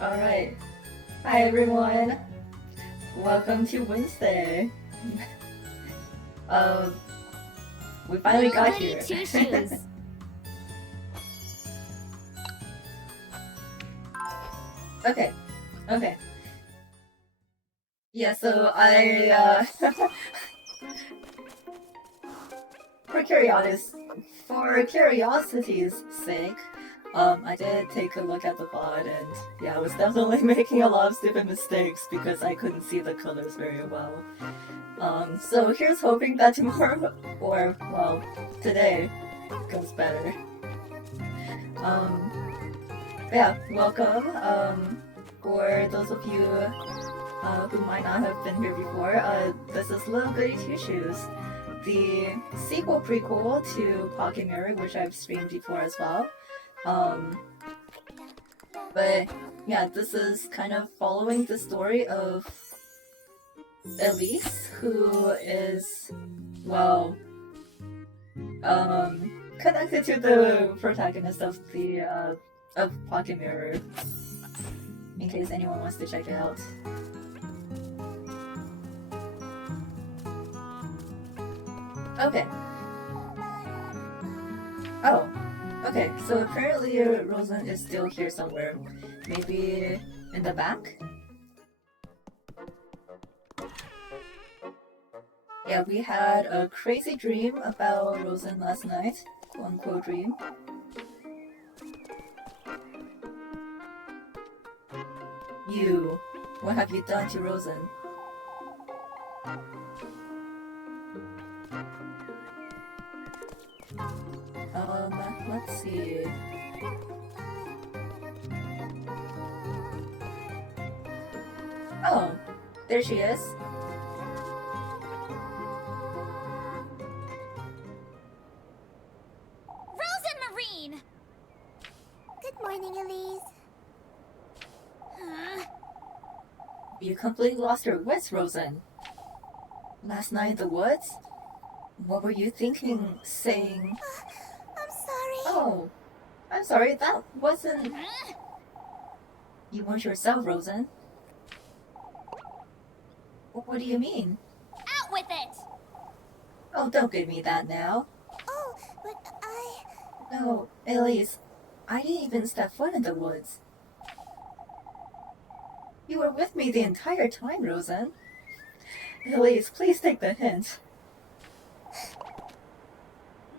Alright. Hi everyone. Welcome to Wednesday. uh, we finally got Goody here. two shoes. Okay. Yeah, so for curiosity's sake, I did take a look at the VOD and yeah, I was definitely making a lot of stupid mistakes because I couldn't see the colors very well. So here's hoping that tomorrow, or well, today, goes better. Yeah, welcome. For those of you who might not have been here before, this is Little Goody Two Shoes, the sequel prequel to Pocket Mirror, which I've streamed before as well. But yeah, this is kind of following the story of Elise, who is, well, connected to the protagonist of the of Pocket Mirror. In case anyone wants to check it out. Okay. Oh, okay. So apparently Rosen is still here somewhere. Maybe in the back? Yeah, we had a crazy dream about Rosen last night. Quote-unquote dream. You, what have you done to Rosen? Let's see. Oh, there she is. Rosenmarine! Good morning, Elise. You completely lost your wits, Rosen. Last night in the woods? What were you thinking, saying? I'm sorry. Oh, I'm sorry, that wasn't... You weren't yourself, Rosen. What do you mean? Out with it! Oh, don't give me that now. Oh, but No, Elise, I didn't even step foot in the woods. You were with me the entire time, Rosen. Elise, please take the hint.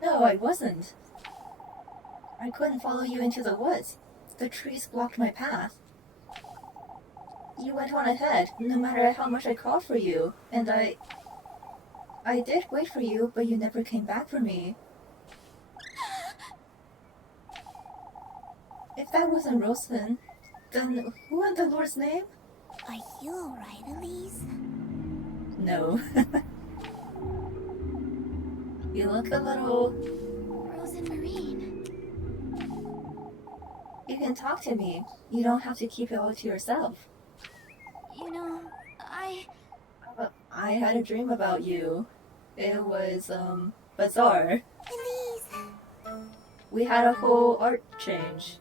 No, I wasn't. I couldn't follow you into the woods. The trees blocked my path. You went on ahead, no matter how much I called for you, and I did wait for you, but you never came back for me. If that wasn't Rosen, then who in the Lord's name? Are you alright, Elise? No. You look a little... Rosenmarine. You can talk to me. You don't have to keep it all to yourself. You know, I had a dream about you. It was, bizarre. Elise! We had a whole art change.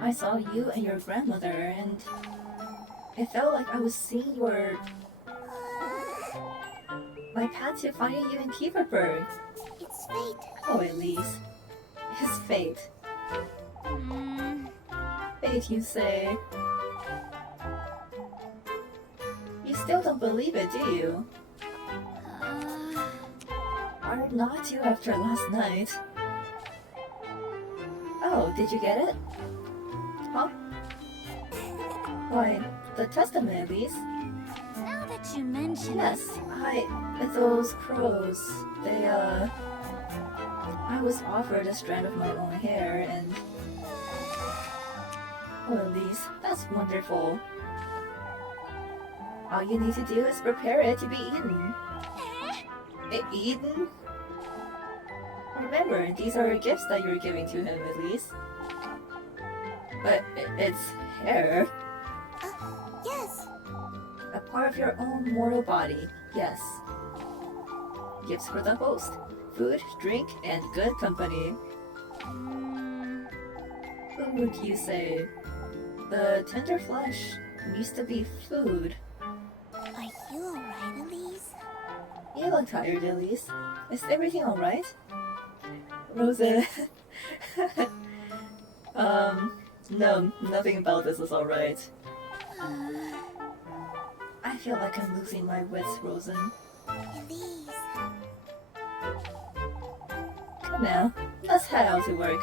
I saw you and your grandmother, and it felt like I was seeing my path to finding you in Keeperburg. It's fate. Oh, Elise. It's fate. Fate, you say? You still don't believe it, do you? Hard not to after last night. Oh, did you get it? Huh? Why, the testament, at least. Now that you mention Yes, those crows, I was offered a strand of my own hair, and... Oh, Elise, that's wonderful. All you need to do is prepare it to be eaten. Eaten? Remember, these are gifts that you're giving to him, Elise. But it's hair. Yes. A part of your own mortal body, yes. Gifts for the host. Food, drink, and good company. What would you say? The tender flesh needs to be food. Are you alright, Elise? You look tired, Elise. Is everything alright? Rosa. No, nothing about this is alright. I feel like I'm losing my wits, Rosen. Elise. Come now, let's head out to work.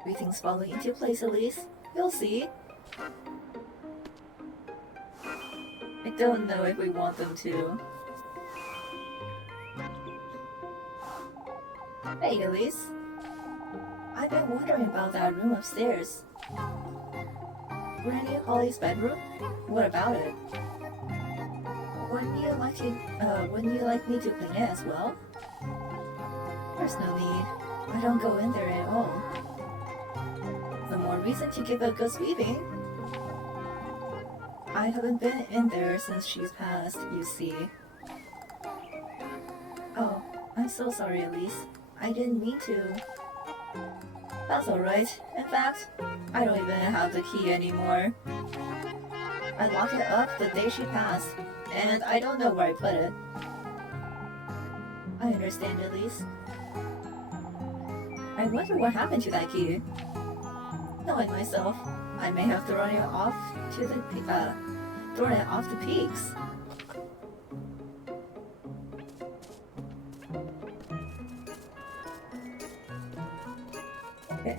Everything's falling into place, Elise. You'll see. I don't know if we want them to. Hey, Elise. I've been wondering about that room upstairs. Granny Holly's bedroom? What about it? Wouldn't you like me to clean it as well? There's no need. I don't go in there at all. The more reason to give a good sweeping. I haven't been in there since she's passed, you see. Oh, I'm so sorry, Elise. I didn't mean to. That's alright. In fact, I don't even have the key anymore. I locked it up the day she passed, and I don't know where I put it. I understand, Elise. I wonder what happened to that key. Knowing myself, I may have thrown it off the peaks. Okay.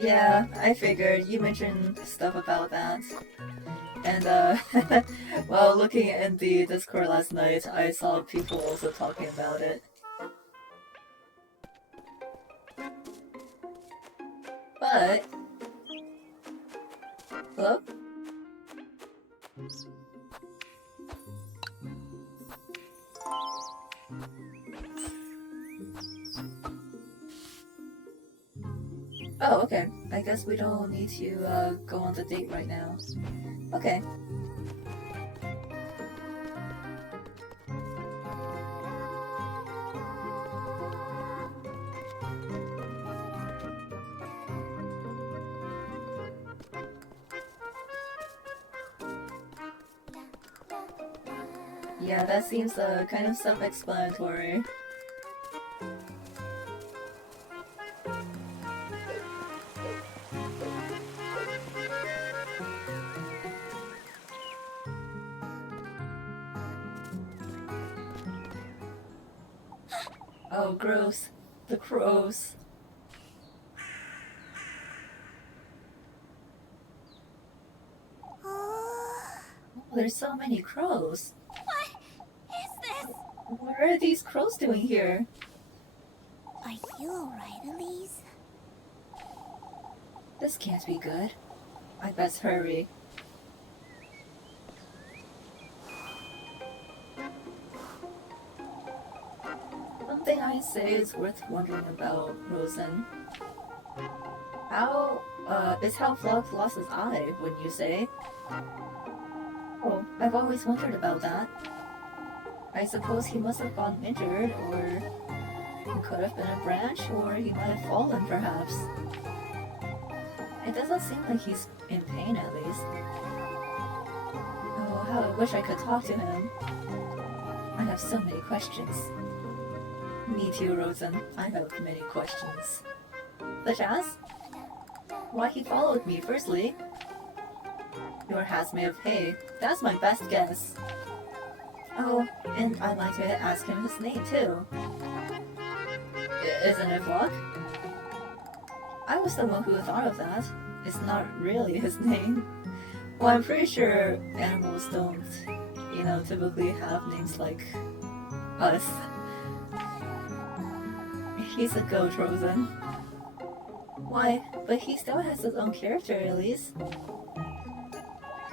Yeah, I figured you mentioned stuff about that. And while looking in the Discord last night, I saw people also talking about it. But hello? Oh, okay. I guess we don't need to go on the date right now. Okay. Yeah, that seems kind of self-explanatory. Oh, gross. The crows. Oh, There's so many crows. what is this? What are these crows doing here? Are you alright, Elise? This can't be good. I best hurry. Something I say is worth wondering about, Rosen. How Flux lost his eye, wouldn't you say? Oh, I've always wondered about that. I suppose he must have gotten injured, or it could have been a branch, or he might have fallen, perhaps. It doesn't seem like he's in pain, at least. Oh, how I wish I could talk to him. I have so many questions. Me too, Rosen. I have many questions. Such as? Why he followed me, firstly. Your hazmate of hay. That's my best guess. Oh, and I'd like to ask him his name, too. Isn't it Flock? I was the one who thought of that. It's not really his name. Well, I'm pretty sure animals don't, typically have names like us. He's a goat, Rosen. Why, but he still has his own character, at least.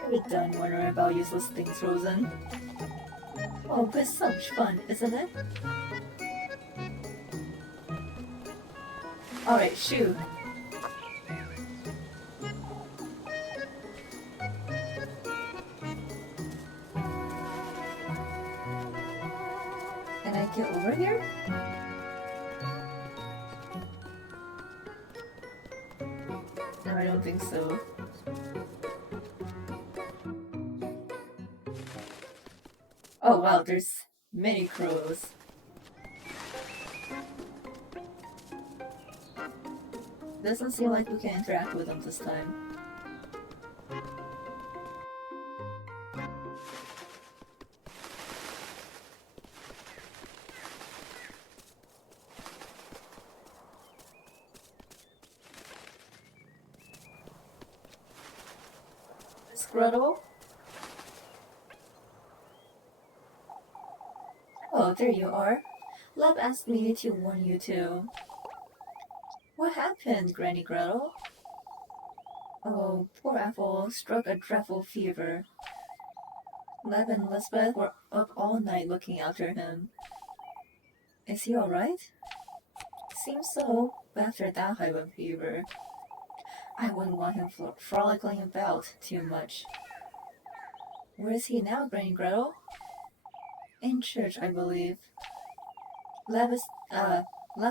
We're done wondering about useless things, Rosen. Oh, but it's so much fun, isn't it? Alright, shoo. Can I get over here? I don't think so. Oh wow, there's many crows. Doesn't seem like we can interact with them this time. Scruttle? Oh, there you are. Lab asked me to warn you too. What happened, Granny Gretel? Oh, poor Apple struck a dreadful fever. Lab and Lisbeth were up all night looking after him. Is he alright? Seems so, but after that high of a fever. I wouldn't want him frolicking about too much. Where is he now, Granny Gretel? In church, I believe. Left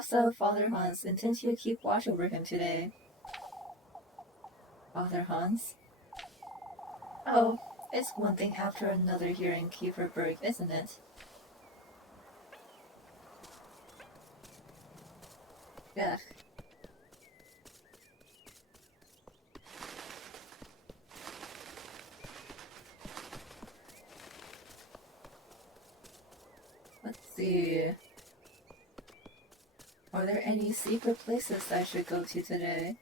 so Father Hans intends to keep watch over him today. Father Hans? Oh, it's one thing after another here in Kieferberg, isn't it? Ugh. Let's see. Are there any secret places I should go to today?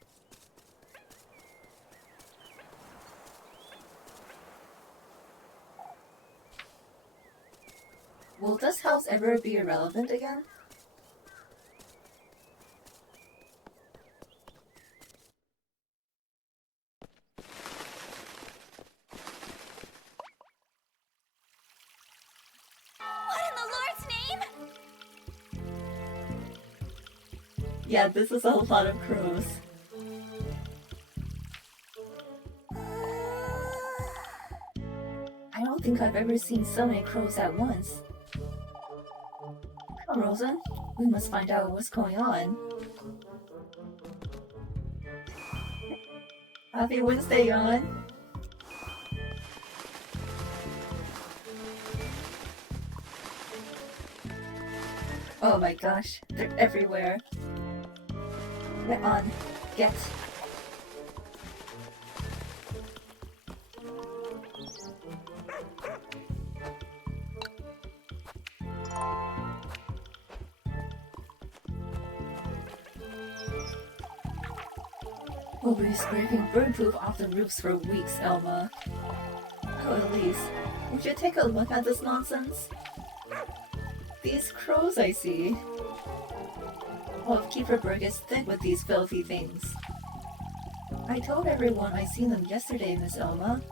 Will this house ever be irrelevant again? What in the Lord's name? Yeah, this is a lot of crows. I don't think I've ever seen so many crows at once. Come, Rosen. We must find out what's going on. Happy Wednesday, Jan. Oh my gosh, they're everywhere. Get on. Get. We'll be scraping bird poop off the roofs for weeks, Elma. Oh, Elise, would you take a look at this nonsense? These crows I see. Oh, Kieferberg is thick with these filthy things. I told everyone I seen them yesterday, Miss Elma.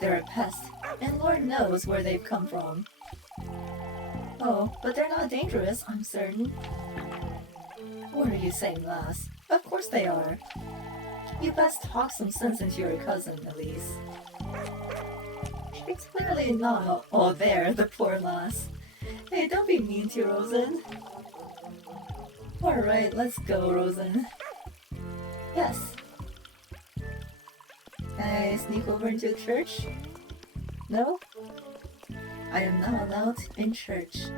They're a pest, and Lord knows where they've come from. Oh, but they're not dangerous, I'm certain. What are you saying, lass? Of course they are. You best talk some sense into your cousin, Elise. She's clearly not all there, the poor lass. Hey, don't be mean to Rosen. Alright, let's go, Rosen. Yes. Can I sneak over into church? No? I am not allowed in church.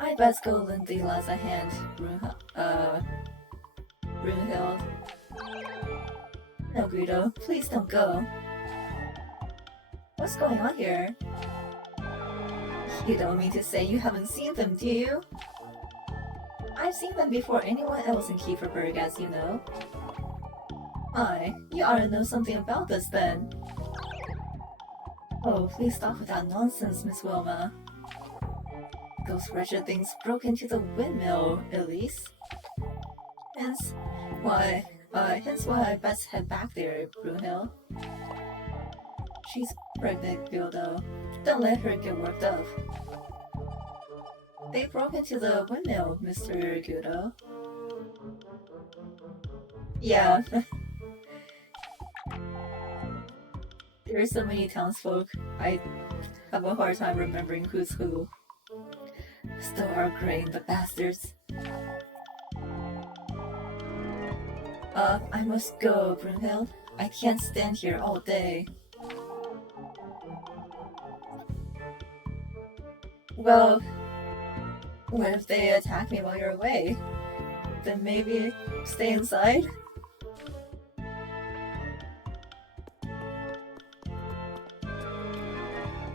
I best go lend the lass a hand, Brunhild. No, Guido, please don't go. What's going on here? You don't mean to say you haven't seen them, do you? I've seen them before anyone else in Kieferberg, as you know. My, you ought to know something about this then. Oh, please stop with that nonsense, Miss Wilma. Those wretched things broke into the windmill, Elise. Hence why I best head back there, Brunhild. She's pregnant, Guido. Don't let her get worked up. They broke into the windmill, Mr. Guido. Yeah. There's so many townsfolk, I have a hard time remembering who's who. Still are graying, the bastards. I must go, Brunhild. I can't stand here all day. Well, what if they attack me while you're away? Then maybe stay inside?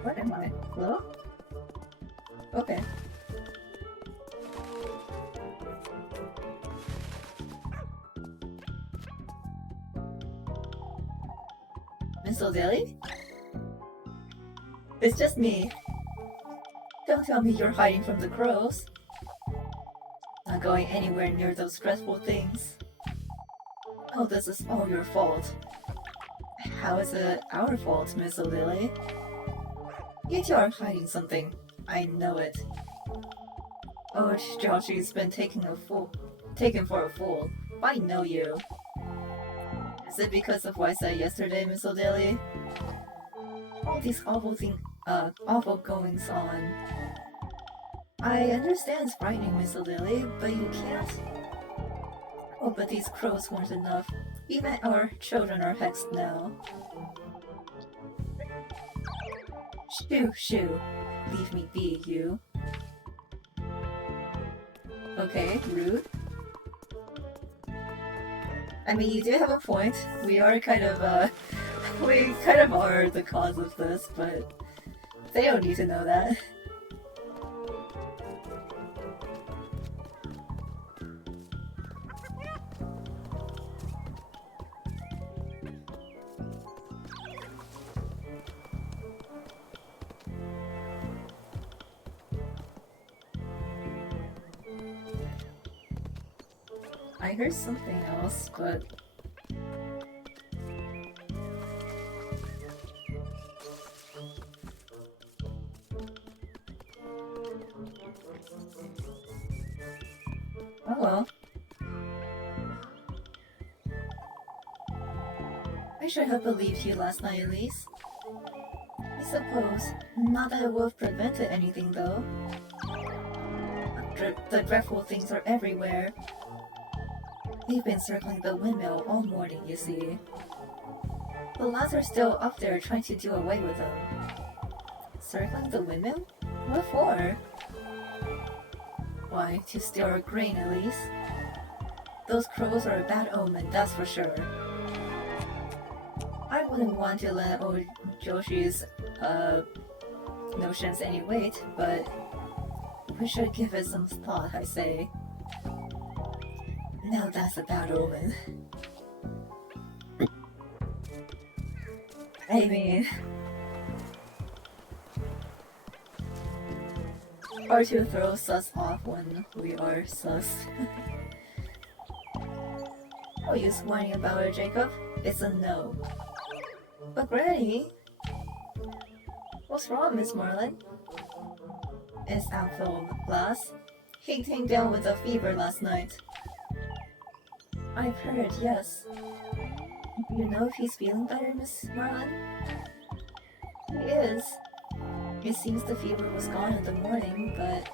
What am I? Hello? Okay. Miss O'Daly? It's just me. Don't tell me you're hiding from the crows. Not going anywhere near those dreadful things. Oh, this is all your fault. How is it our fault, Miss O'Daly? You two are hiding something. I know it. Oh, Joshy's been taken for a fool. I know you. Is it because of what I said yesterday, Miss O'Daly? All these awful goings on. I understand it's frightening, Miss O'Daly, but you can't. Oh, but these crows weren't enough. Even our children are hexed now. Shoo, shoo. Leave me be, you. Okay, rude. I mean, you do have a point. We are kind of, we kind of are the cause of this, but they don't need to know that. I heard something else, but... oh well. I should have believed you last night at least. I suppose. Not that it would have prevented anything though. The dreadful things are everywhere. They've been circling the windmill all morning, you see. The lads are still up there trying to do away with them. Circling the windmill? What for? Why, to steal our grain at least. Those crows are a bad omen, that's for sure. I wouldn't want to let old Joshi's notions any weight, but we should give it some thought, I say. Now that's a bad omen. I mean... hard to throw sus off when we are sus. No use whining about it, Jacob. It's a no. But Granny... what's wrong, Miss Marlin? It's Apple Glass. He came down with a fever last night. I've heard, yes. You know if he's feeling better, Miss Marlin? He is. It seems the fever was gone in the morning, but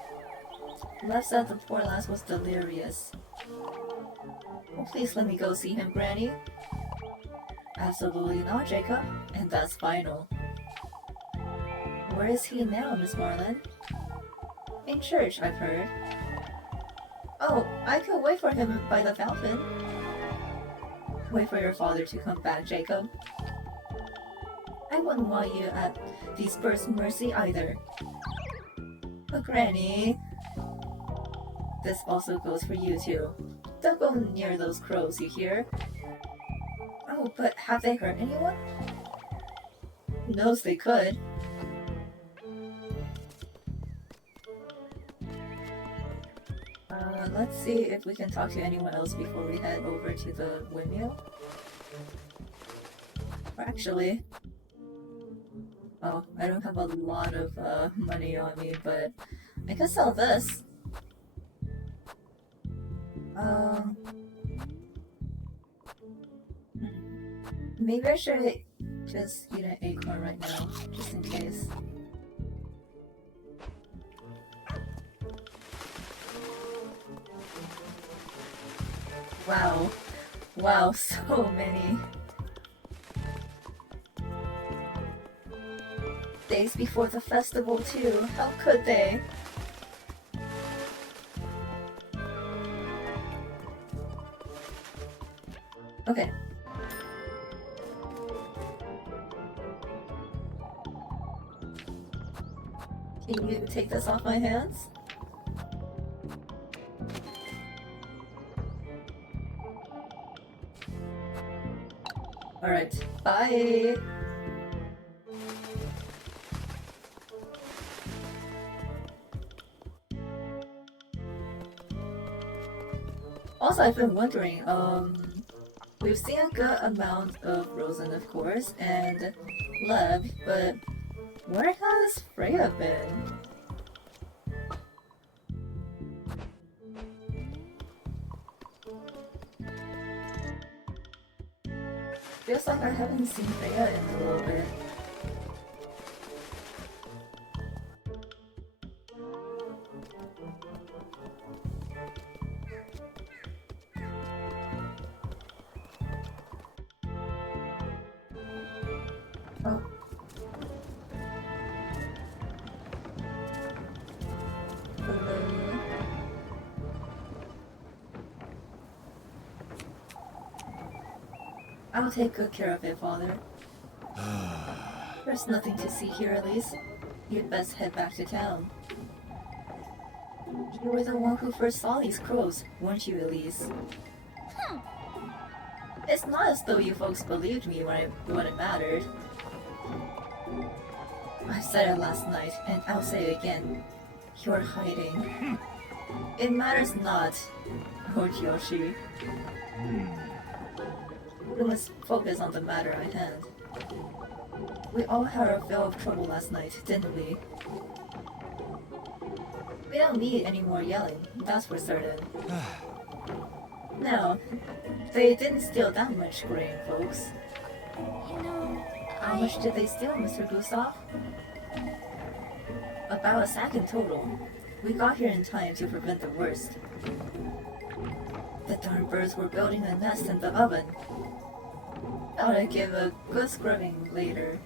Left said the poor lass was delirious. Oh, please let me go see him, Granny. Absolutely not, Jacob, and that's final. Where is he now, Miss Marlin? In church, I've heard. Oh, I could wait for him by the fountain. Wait for your father to come back, Jacob. I wouldn't want you at these birds' mercy either. But Granny... This also goes for you too. Don't go near those crows, you hear? Oh, but have they hurt anyone? Who knows, they could. Let's see if we can talk to anyone else before we head over to the windmill. Or actually... oh, I don't have a lot of money on me, but I could sell this. Maybe I should Just eat an acorn right now, just in case. Wow. Wow, so many. Days before the festival too, how could they? Okay. Can you take this off my hands? Alright, bye! Also, I've been wondering, we've seen a good amount of Rosen, of course, and Leb, but where has Freya been? Feels like I haven't seen Freya in a little bit. Oh. Hello. I'll take good care of it, Father. There's nothing to see here, Elise. You'd best head back to town. You were the one who first saw these crows, weren't you, Elise? It's not as though you folks believed me when it mattered. I said it last night, and I'll say it again. You're hiding. It matters not, Yoshi. We must focus on the matter at hand. We all had our fill of trouble last night, didn't we? We don't need any more yelling, that's for certain. No, they didn't steal that much grain, folks. You know, How much did they steal, Mr. Gustav? About a sack in total. We got here in time to prevent the worst. The darn birds were building a nest in the oven. Oughta give a good scrubbing later.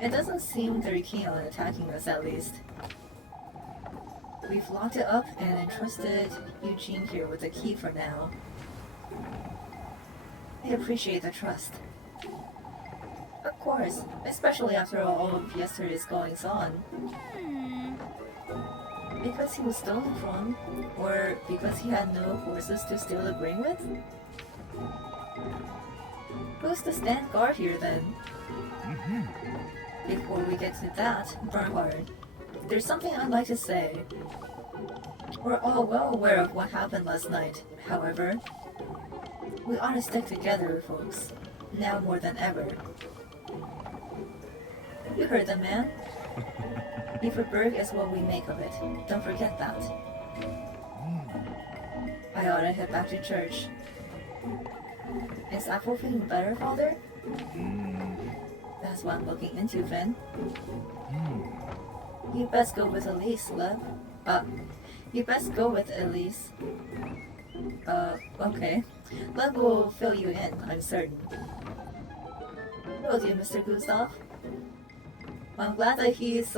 It doesn't seem they're keen on attacking us, at least. We've locked it up and entrusted Eugene here with the key for now. I appreciate the trust. Of course, especially after all of yesterday's goings on. Because he was stolen from, or because he had no horses to steal the grain with? Who's to stand guard here then? Before we get to that, Bernhard, there's something I'd like to say. We're all well aware of what happened last night, however. We ought to stick together, folks. Now more than ever. You heard the man. Beaverburg is what we make of it. Don't forget that. I ought to head back to church. Is Apple feeling better, Father? That's what I'm looking into, Finn. You best go with Elise, Lev. You best go with Elise. Okay. Lev will fill you in, I'm certain. Will do, Mr. Gustav. I'm glad that he's,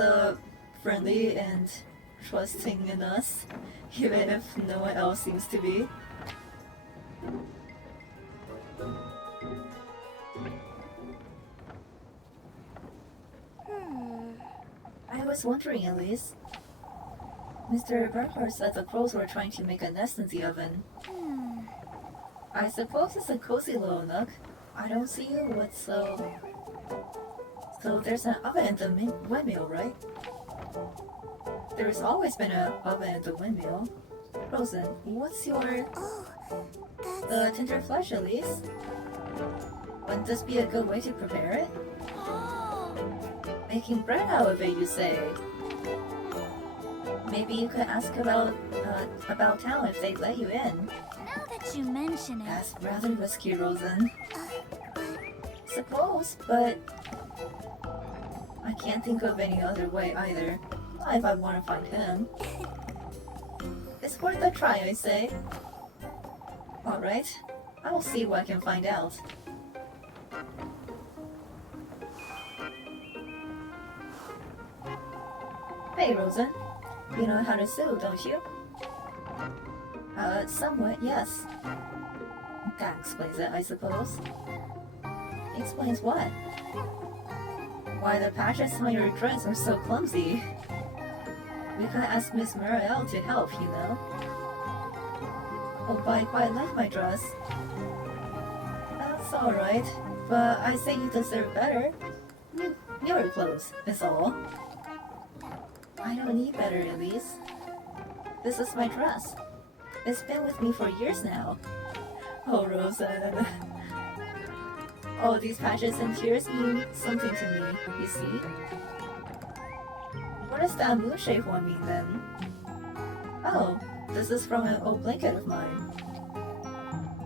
friendly and trusting in us, even if no one else seems to be. I was wondering, Elise. Mr. Bernhard said the crows were trying to make a nest in the oven. I suppose it's a cozy little nook. I don't see what's so... So there's an oven in the windmill, right? There's always been an oven in the windmill. Rosen, what's your... Oh, that's... The tender flesh, Elise? Wouldn't this be a good way to prepare it? Oh, Making bread out of it, you say? Maybe you could ask about town if they'd let you in. now that you mention it... That's rather risky, Rosen. but... Rose, but I can't think of any other way either. Not if I want to find him. It's worth a try, I say. Alright, I will see what I can find out. Hey, Rosen. You know how to sew, don't you? Somewhat, yes. That explains it, I suppose. Explains what? Why the patches on your dress are so clumsy. We could ask Miss Muriel to help, you know. Oh, but I quite like my dress. That's alright, but I say you deserve better. Your clothes, is all. I don't need better, Elise. This is my dress. It's been with me for years now. Oh, Rosen. Oh, these patches and tears mean something to me, you see. What does that moon-shaped one mean then? Oh, this is from an old blanket of mine.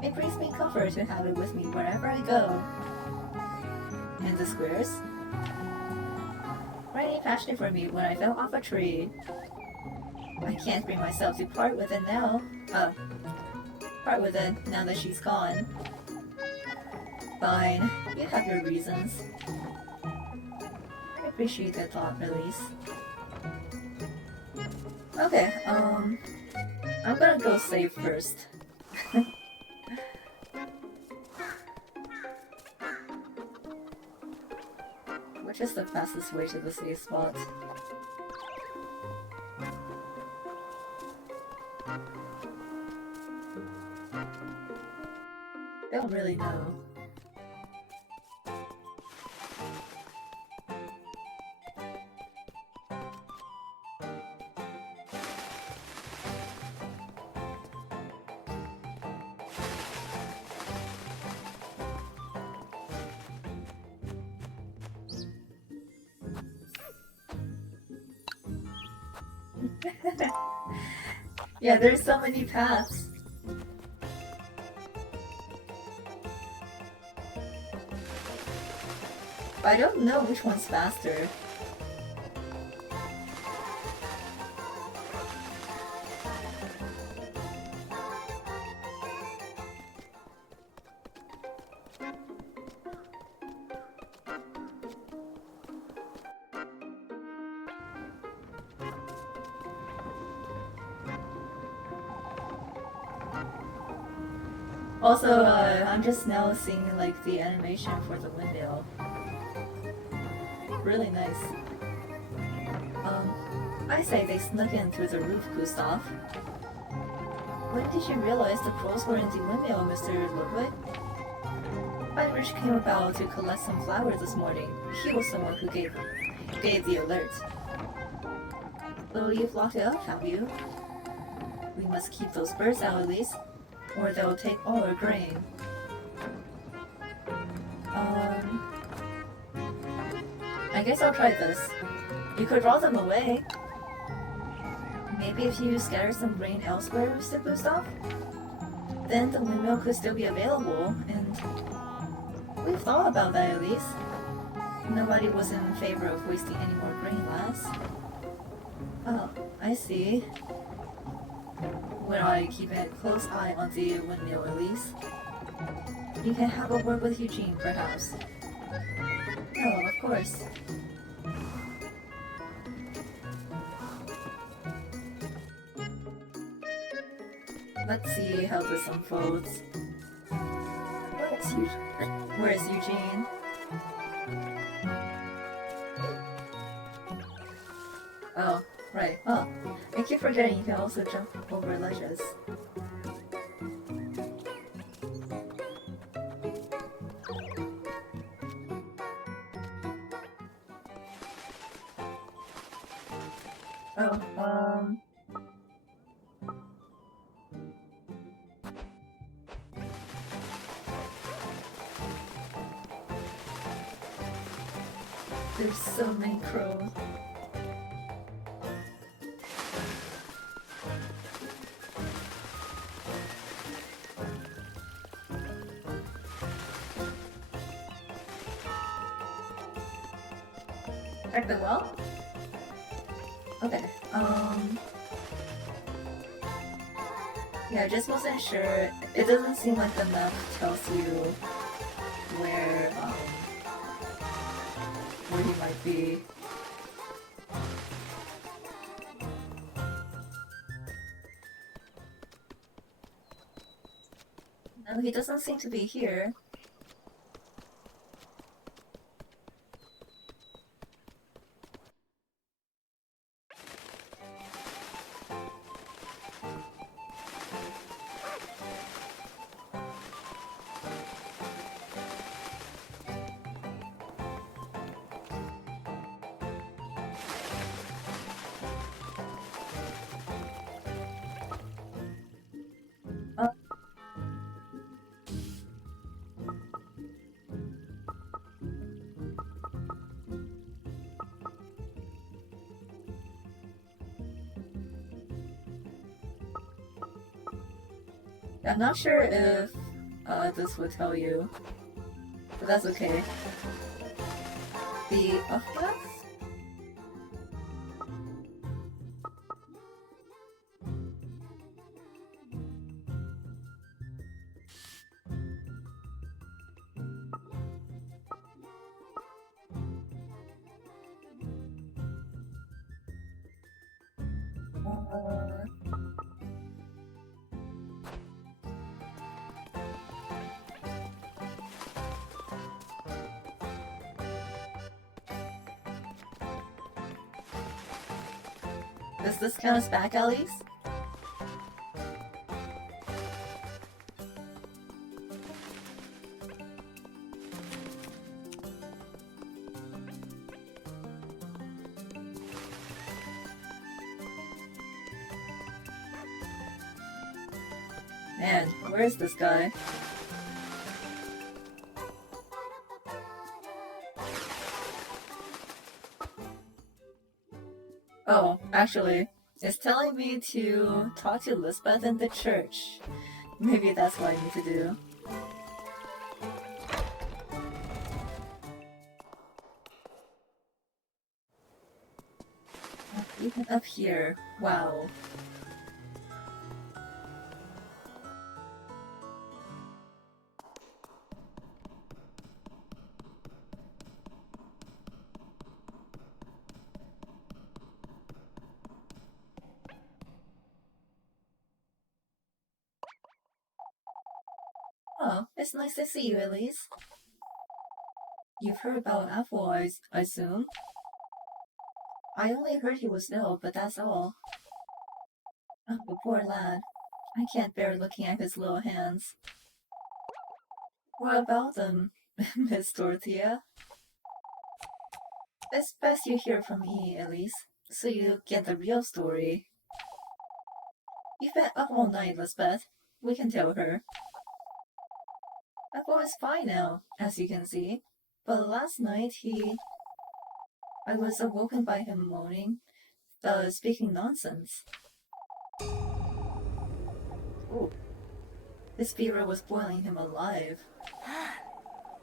It brings me comfort to have it with me wherever I go. And the squares? Granny patched it for me when I fell off a tree. I can't bring myself to part with it now. Part with it now that she's gone. Fine, you have your reasons. I appreciate that thought, Release. Okay, I'm gonna go save first. Which is the fastest way to the safe spot? Don't really know. Yeah, there's so many paths. But I don't know which one's faster. Also, I'm just now seeing like the animation for the windmill. Really nice. I say they snuck in through the roof, Gustav. When did you realize the pros were in the windmill, Mr. Ludwig? Irish came about to collect some flowers this morning. He was the one who gave the alert. So you've locked it up, have you? We must keep those birds out at least, or they'll take all our grain. I guess I'll try this. You could draw them away. Maybe if you scatter some grain elsewhere, Mr. Gustav? Then the windmill could still be available, and we've thought about that at least. Nobody was in favor of wasting any more grain last. Oh, I see. When I keep a close eye on the windmill at least. You can have a word with Eugene, perhaps. No, of course. Let's see how this unfolds. Where's Eugene? Oh, right. Oh, I keep forgetting you can also jump over ledges. Oh, there's so many crows. Check the well? Okay, yeah, I just wasn't sure. It doesn't seem like the map tells you where he might be. No, he doesn't seem to be here. I'm not sure if this would tell you, but that's okay. The flux? Does this count as back alleys? Man, where is this guy? Oh, actually, it's telling me to talk to Lisbeth in the church. Maybe that's what I need to do. Even up here, wow. Oh, it's nice to see you, Elise. You've heard about Apple, I assume? I only heard he was ill, but that's all. Oh, the poor lad. I can't bear looking at his little hands. What about them, Miss Dorothea? It's best you hear from me, Elise, so you get the real story. You've been up all night, Lisbeth. We can tell her. Apple is fine now, as you can see. But last night I was awoken by him moaning, speaking nonsense. Ooh. This fever was boiling him alive.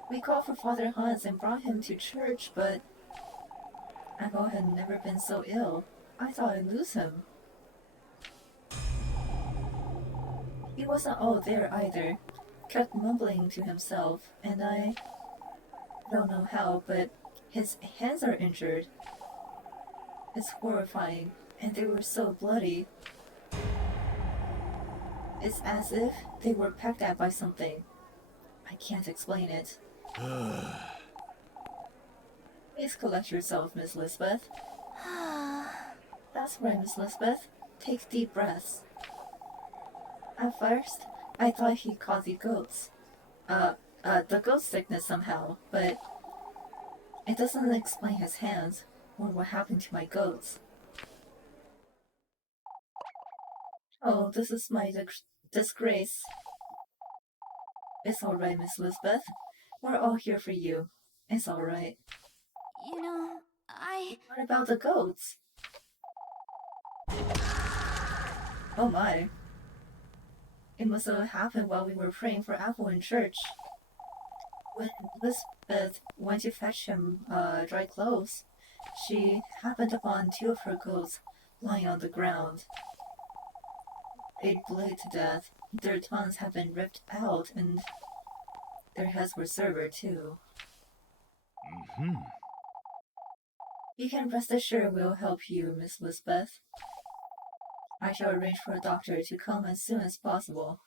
We called for Father Hans and brought him to church, but Apple had never been so ill. I thought I'd lose him. He wasn't all there either. Kept mumbling to himself, and I don't know how, but his hands are injured. It's horrifying, and they were so bloody. It's as if they were pecked at by something. I can't explain it. Please collect yourself, Miss Lisbeth. That's right, Miss Lisbeth. Take deep breaths. At first, I thought he caught the goats. The goat sickness somehow, but it doesn't explain his hands or what happened to my goats. Oh, this is my disgrace. It's alright, Miss Lisbeth. We're all here for you. It's alright. You know, What about the goats? Oh my. It must have happened while we were praying for Apple in church. When Lisbeth went to fetch him dry clothes, She happened upon two of her goats lying on the ground. They'd bled to death. Their tongues had been ripped out, and their heads were severed too. You can rest assured we'll help you, Miss Lisbeth. I shall arrange for a doctor to come as soon as possible.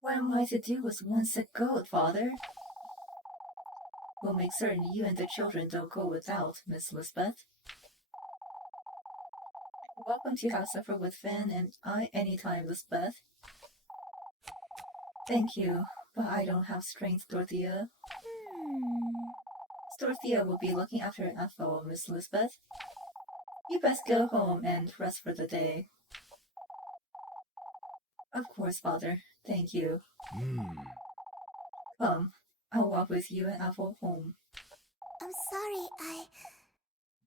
What am I to do with one sick goat, Father? We'll make certain you and the children don't go without, Miss Lisbeth. Welcome to have supper with Finn and I anytime, Lisbeth. Thank you, but I don't have strength, Dorothea. Dorothea will be looking after Ethel, Miss Lisbeth. You best go home and rest for the day. Of course, Father. Thank you. Come, I'll walk with you and Ethel home. I'm sorry,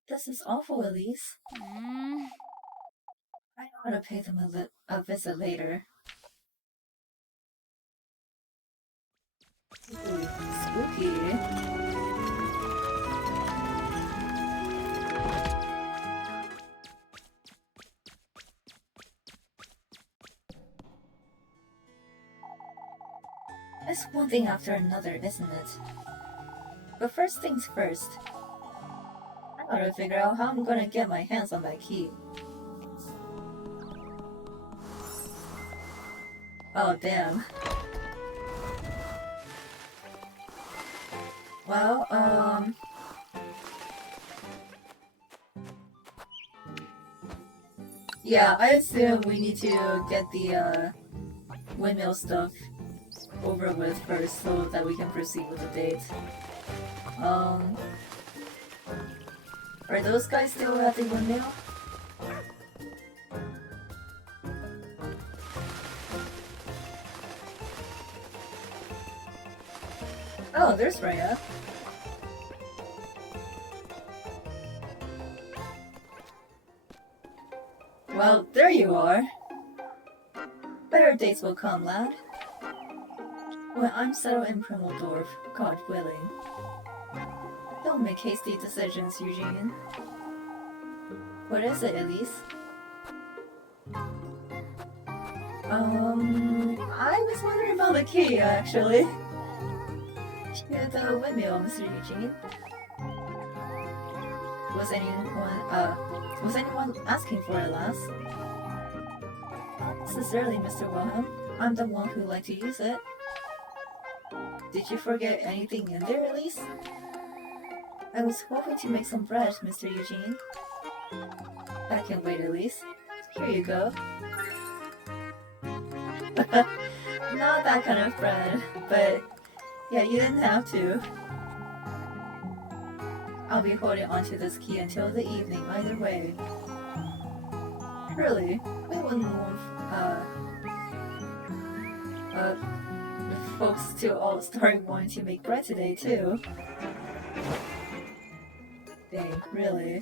This is awful, Elise. I know how to pay them a visit later. Ooh, spooky. It's one thing after another, isn't it? But first things first. I gotta figure out how I'm gonna get my hands on that key. Oh, damn. Well, yeah, I assume we need to get the, windmill stuff over with first so that we can proceed with the date. Are those guys still at the windmill? Oh, there's Rhea. Well, there you are. Better days will come, lad. When I'm settled in Primeldorf, God willing. Don't make hasty decisions, Eugene. What is it, Elise? I was wondering about the key, actually. To the windmill, Mr. Eugene. Was anyone asking for it last? Not necessarily, Mr. Wilhelm. I'm the one who liked to use it. Did you forget anything in there, Elise? I was hoping to make some bread, Mr. Eugene. I can wait, Elise. Here you go. Not that kind of bread, but yeah, you didn't have to. I'll be holding onto this key until the evening, either way. Really, we wouldn't want, the folks to all start wanting to make bread today, too. Dang, really?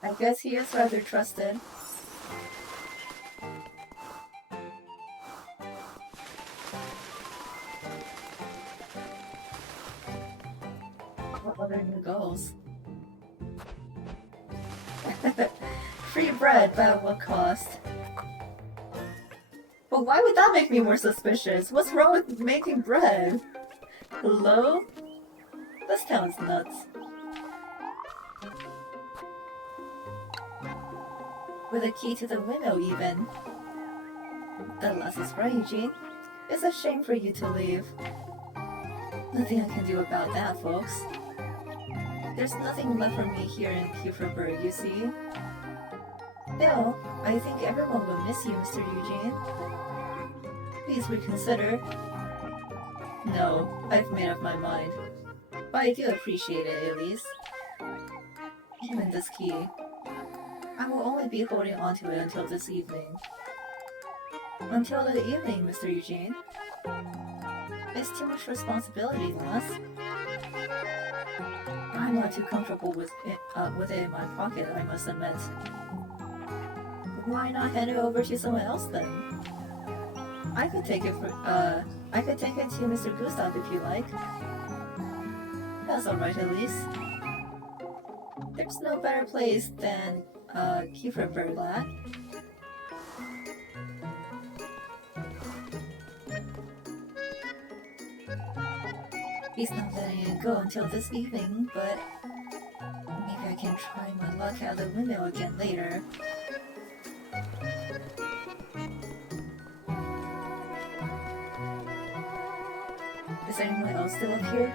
I guess he is rather trusted. What other new goals? Free bread, but at what cost? But why would that make me more suspicious? What's wrong with making bread? Hello? This town's nuts. With a key to the window, even. The less is right, Eugene. It's a shame for you to leave. Nothing I can do about that, folks. There's nothing left for me here in Kieferberg, you see. Still, I think everyone will miss you, Mr. Eugene. Please reconsider. No, I've made up my mind. But I do appreciate it, Elise. Even this key. I will only be holding onto it until this evening. Until the evening, Mr. Eugene. It's too much responsibility, lass. I'm not too comfortable with it in my pocket, I must admit. Why not hand it over to someone else then? I could take it to Mr. Gustav if you like. That's alright, Elise. There's no better place than, Kieferberg. He's not letting it go until this evening, but maybe I can try my luck out the window again later. Is anyone else still up here?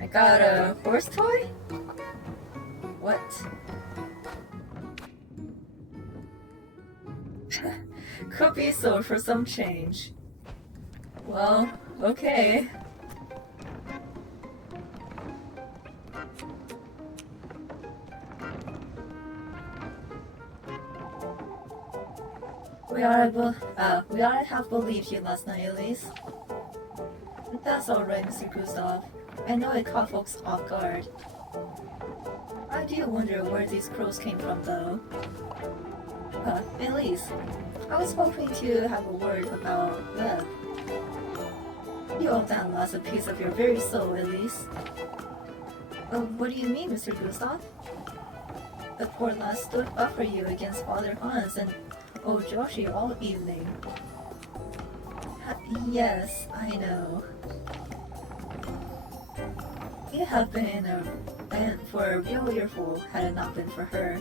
I got a horse toy? What? Could be sold for some change. Well, okay. We ought to have believed you last night, Elise. That's alright, Mr. Gustav. I know it caught folks off guard. I do wonder where these crows came from, though. Elise, I was hoping to have a word about Webb. You owe that lass a piece of your very soul, Elise. What do you mean, Mr. Gustav? The poor lass stood up for you against Father Hans and old Joshi all evening. Yes, I know. You have been for a real earful had it not been for her.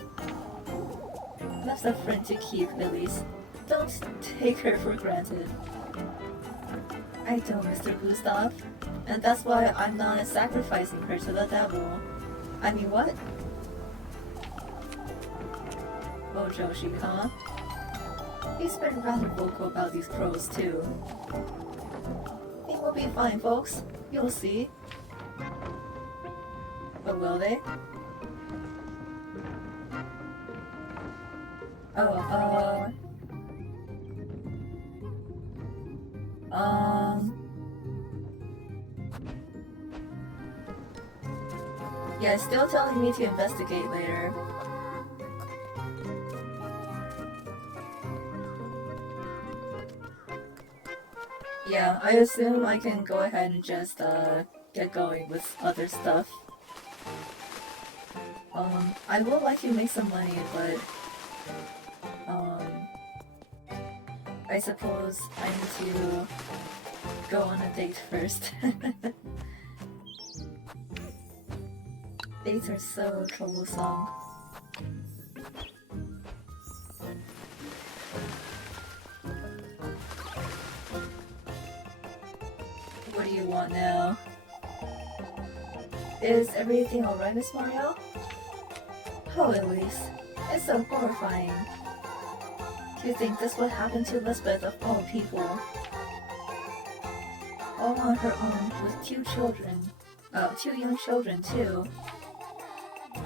That's a friend to keep, Elise. Don't take her for granted. I don't, Mr. Gustav. And that's why I'm not sacrificing her to the devil. I mean, what? Oh, Joshi, huh? He's been rather vocal about these crows, too. It will be fine, folks. You'll see. But will they? Yeah, still telling me to investigate later. Yeah, I assume I can go ahead and just, get going with other stuff. I would like to make some money, but, I suppose I need to go on a date first. Dates are so troublesome. What do you want now? Is everything alright, Miss Mario? Oh, Elise, it's so horrifying. Do you think this would happen to Lisbeth of all people? All on her own with two children. Two young children too.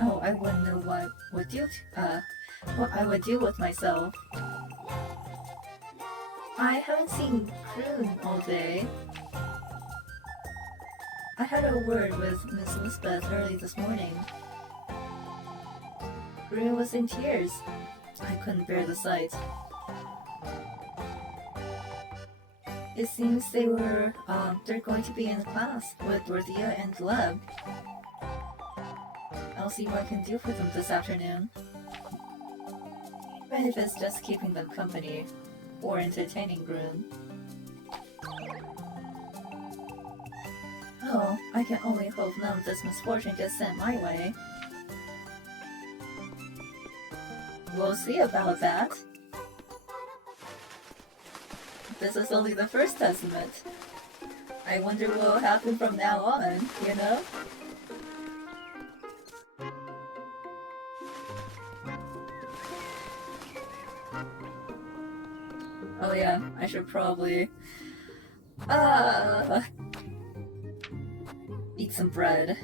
Oh, I wouldn't know what I would do with myself. I haven't seen Kroon all day. I had a word with Miss Lisbeth early this morning. Kroon was in tears. I couldn't bear the sight. It seems they're going to be in class with Dorothea and Gleb. I'll see what I can do for them this afternoon. Even if it's just keeping them company, or entertaining Groom. Oh, I can only hope none of this misfortune gets sent my way. We'll see about that. This is only the first testament. I wonder what will happen from now on, you know? Oh yeah, I should probably... eat some bread.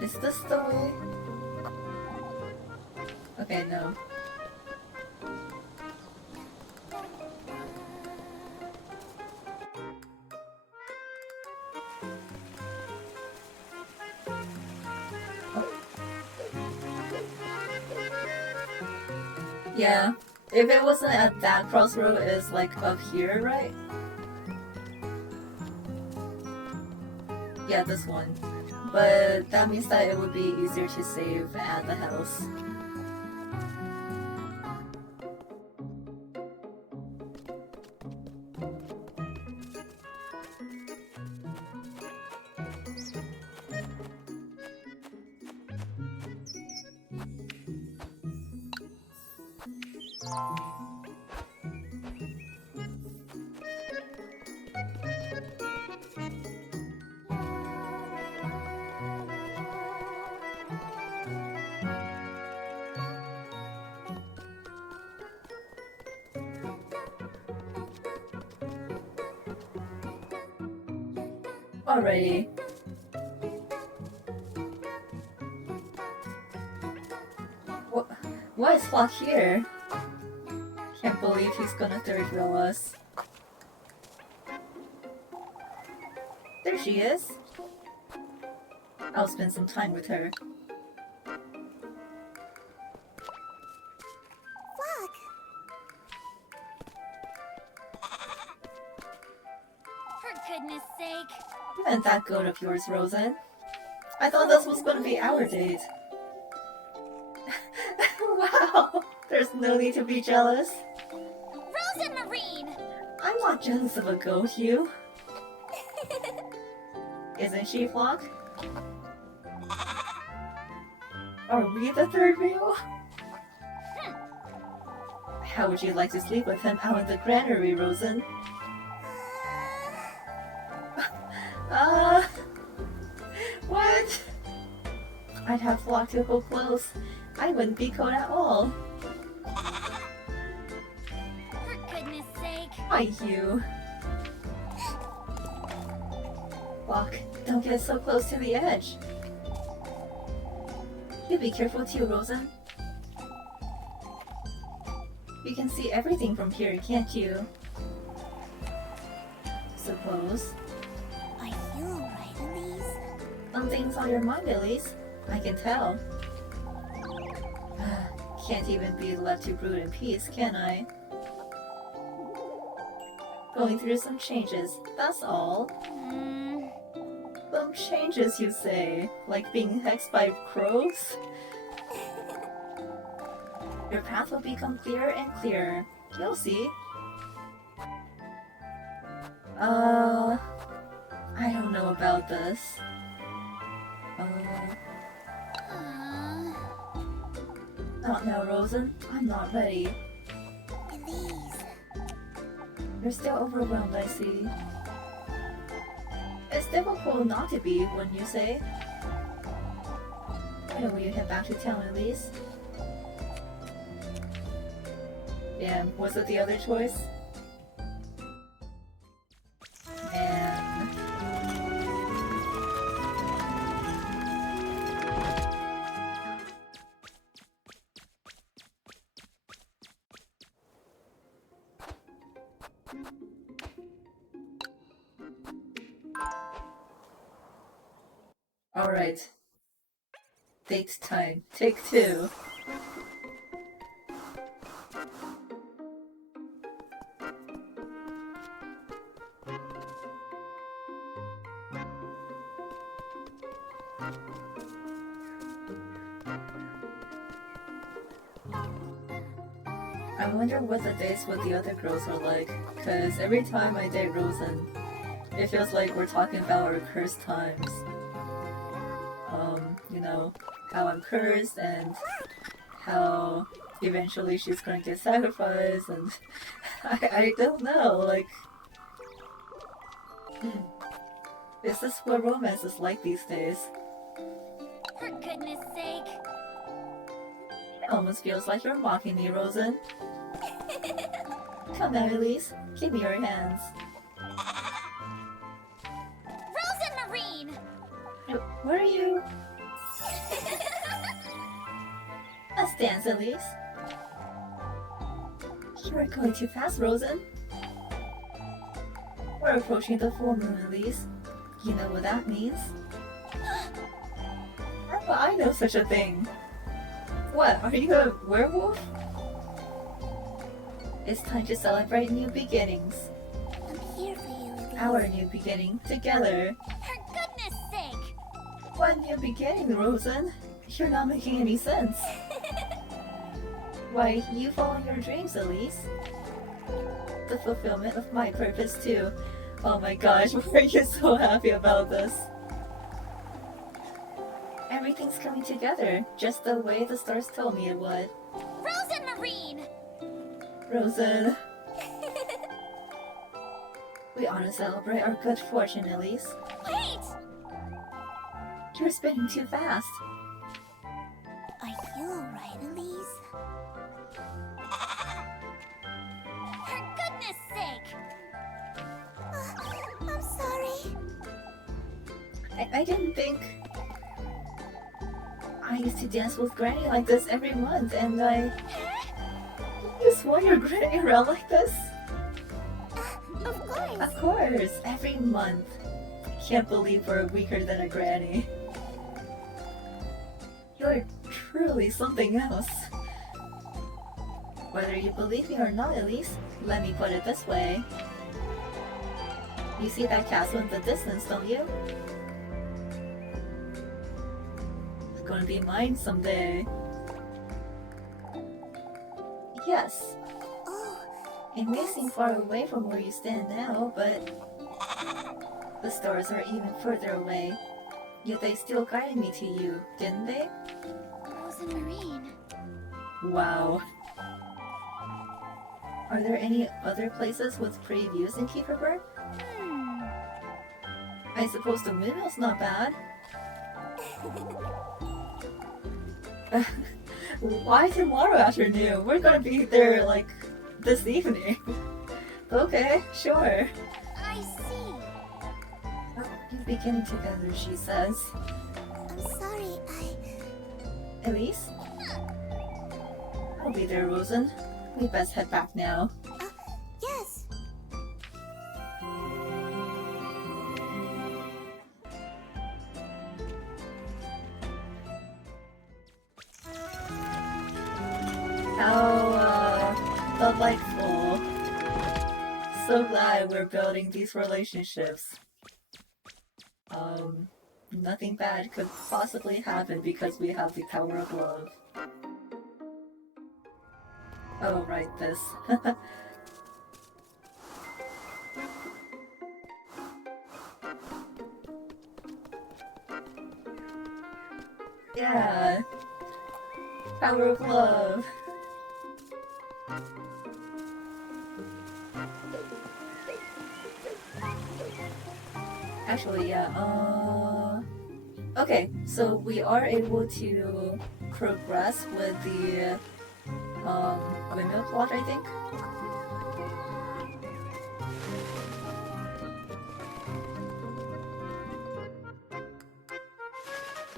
Is this the way? Okay, no. Yeah. If it wasn't at that crossroad, it's like up here, right? Yeah, this one. But that means that it would be easier to save at the house. Alrighty. Why is Flock here? Can't believe he's gonna third wheel us. There she is. I'll spend some time with her. Fuck! For goodness sake. And that goat of yours, Rosen. I thought this was gonna be our date. Wow, there's no need to be jealous. Rosen Marine! I'm not jealous of a goat, you. Isn't she, Flock? Are we the third wheel? How would you like to sleep with him out in the granary, Rosen? What? I'd have Flock to hold close. I wouldn't be cold at all. For goodness sake. Why you? Flock, don't get so close to the edge. You be careful too, Rosen. You can see everything from here, can't you? Suppose. Are you alright, Elise? Something's on your mind, Elise. I can tell. Can't even be left to brood in peace, can I? Going through some changes, that's all. Some changes, you say? Like being hexed by crows? Your path will become clearer and clearer. You'll see. I don't know about this. Not now, Rosen. I'm not ready. Elise. You're still overwhelmed, I see. It's difficult not to be, wouldn't you say? When will you head back to town, Elise? Yeah, was it the other choice? And... Alright. Date time. Take 2. I wonder what the dates with the other girls are like, cause every time I date Rosen, it feels like we're talking about our cursed times. You know, how I'm cursed and how eventually she's going to get sacrificed, and I don't know, like... Is this what romance is like these days? For goodness sake. It almost feels like you're mocking me, Rosen. Come now, Elise. Give me your hands. Rosen Marine! Where are you? A Let's dance, Elise. You're going too fast, Rosen. We're approaching the full moon, Elise. You know what that means? How do I know such a thing? What, are you a werewolf? It's time to celebrate new beginnings. I'm here for you, Elise. Our new beginning, together. For goodness sake! What new beginning, Rosen? You're not making any sense. Why, you follow your dreams, Elise. The fulfillment of my purpose, too. Oh my gosh, were you so happy about this? Everything's coming together, just the way the stars told me it would. Rosen Marine! Rosen. We want to celebrate our good fortune, Elise. Wait! You're spinning too fast. Are you alright, Elise? For goodness sake! I'm sorry. I didn't think... I used to dance with Granny like this every month, and You swung your Granny around like this? Of course. Of course, every month. Can't believe we're weaker than a Granny. You're truly something else. Whether you believe me or not, Elise, let me put it this way. You see that castle in the distance, don't you? It's gonna be mine someday. Yes. Oh, It may seem far away from where you stand now, but the stars are even further away. Yet they still guided me to you, didn't they? Rosen Marine. Wow. Are there any other places with pretty views in Kieferberg? I suppose the windmill's not bad. Why tomorrow afternoon? We're gonna be there, like, this evening. Okay, sure. I see. You're beginning together, she says. I'm sorry, Elise? I'll be there, Rosen. We best head back now. Yes. How, delightful. So glad we're building these relationships. Nothing bad could possibly happen because we have the power of love. Oh, right, this. Yeah. Power of love. Actually, yeah, okay, so we are able to progress with the, windmill plot, I think.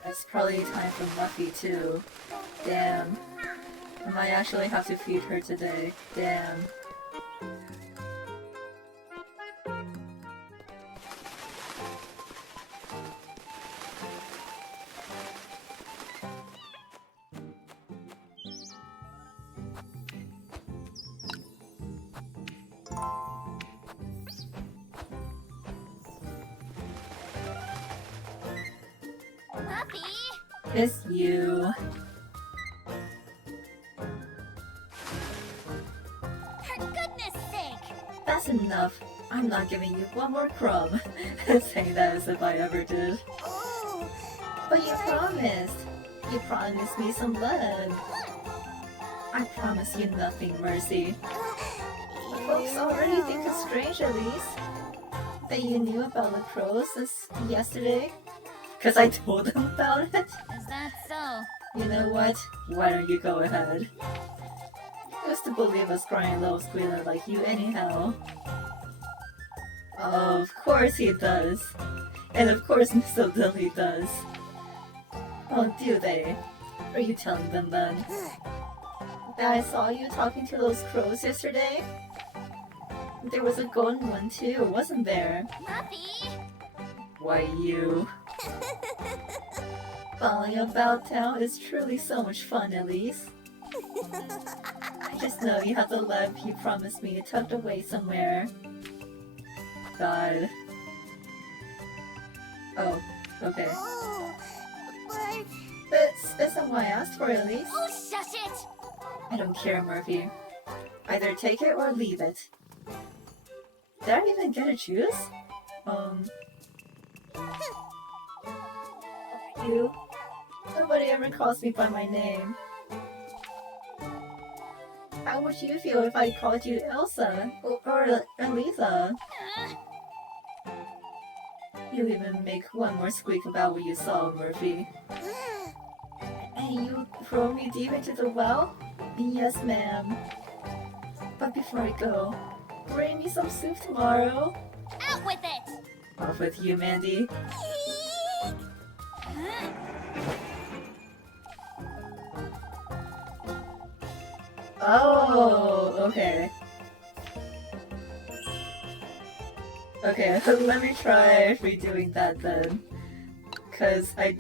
It's probably time for Muffy too. Damn. I might actually have to feed her today. Damn. Puppy. It's you. For goodness sake. That's enough. I'm not giving you one more crumb. Saying that as if I ever did. Oh. But you promised. You promised me some love. I promise you nothing, Mercy. Folks already think it's strange, at least, that you knew about the crows since yesterday. Because I told them about it. Is that so? You know what? Why don't you go ahead? Who's to believe a scrawny little squealer like you anyhow? Of course he does. And of course Miss O'Dilly does. Oh, do they? Are you telling them then? That I saw you talking to those crows yesterday? There was a golden one too, wasn't there? Puppy! Why you? Falling about town is truly so much fun, Elise. I just know you have the love you promised me tucked away somewhere. God. Oh, okay. Oh, but... That's not what I asked for, Elise. Oh, shush it! I don't care, Murphy. Either take it or leave it. Did I even get to choose? You? Nobody ever calls me by my name. How would you feel if I called you Elsa or Elisa? You even make one more squeak about what you saw, Murphy. And you throw me deep into the well? Yes, ma'am. But before I go, bring me some soup tomorrow. Out with it! Off with you, Mandy. Oh, okay. Okay, let me try redoing that then. Cause I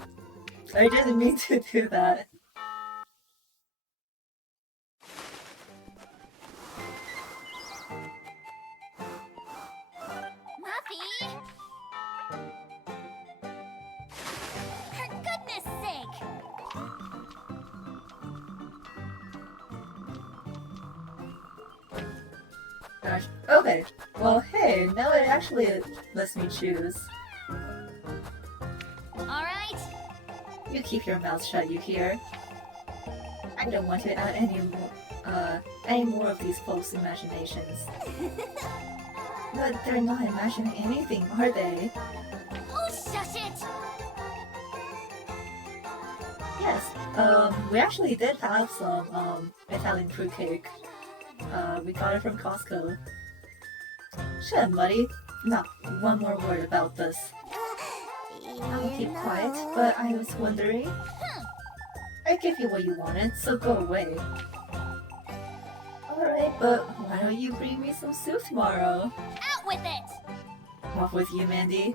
didn't mean to do that. Muffy! For goodness sake! Gosh. Okay. Well, hey, now it actually lets me choose. Alright? You keep your mouth shut, you hear? I don't want to add any more of these folks' imaginations. But they're not imagining anything, are they? Oh, shush it! Yes. We actually did have some Italian fruitcake. We got it from Costco. Shut up, buddy. Not one more word about this. I'll keep quiet, but I was wondering. I gave you what you wanted, so go away. Alright, but why don't you bring me some soup tomorrow? Out with it! Off with you, Mandy.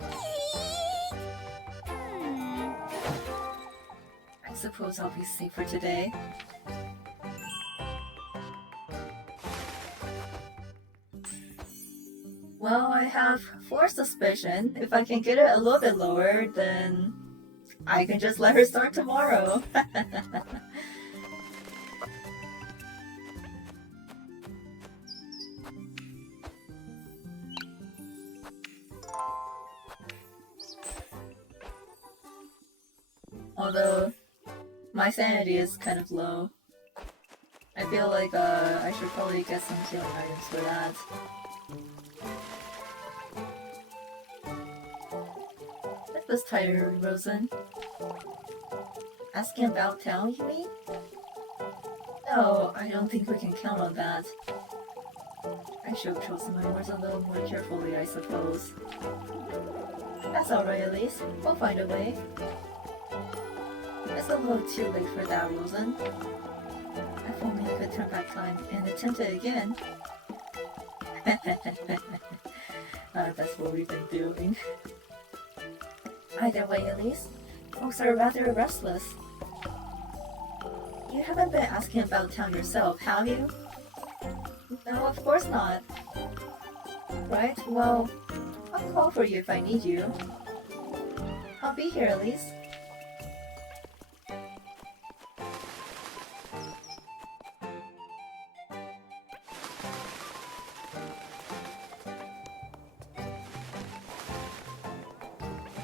I suppose I'll be safe for today. Well, I have 4 suspicion. If I can get it a little bit lower, then I can just let her start tomorrow. Although, my sanity is kind of low. I feel like I should probably get some healing items for that. This tighter, Rosen. Asking about town, you mean? No, I don't think we can count on that. I should have chosen my words a little more carefully, I suppose. That's alright, Elise. We'll find a way. It's a little too late for that, Rosen. If only I could turn back time and attempt it again. That's what we've been doing. Either way, Elise, folks are rather restless. You haven't been asking about town yourself, have you? No, of course not. Right, well, I'll call for you if I need you. I'll be here, Elise.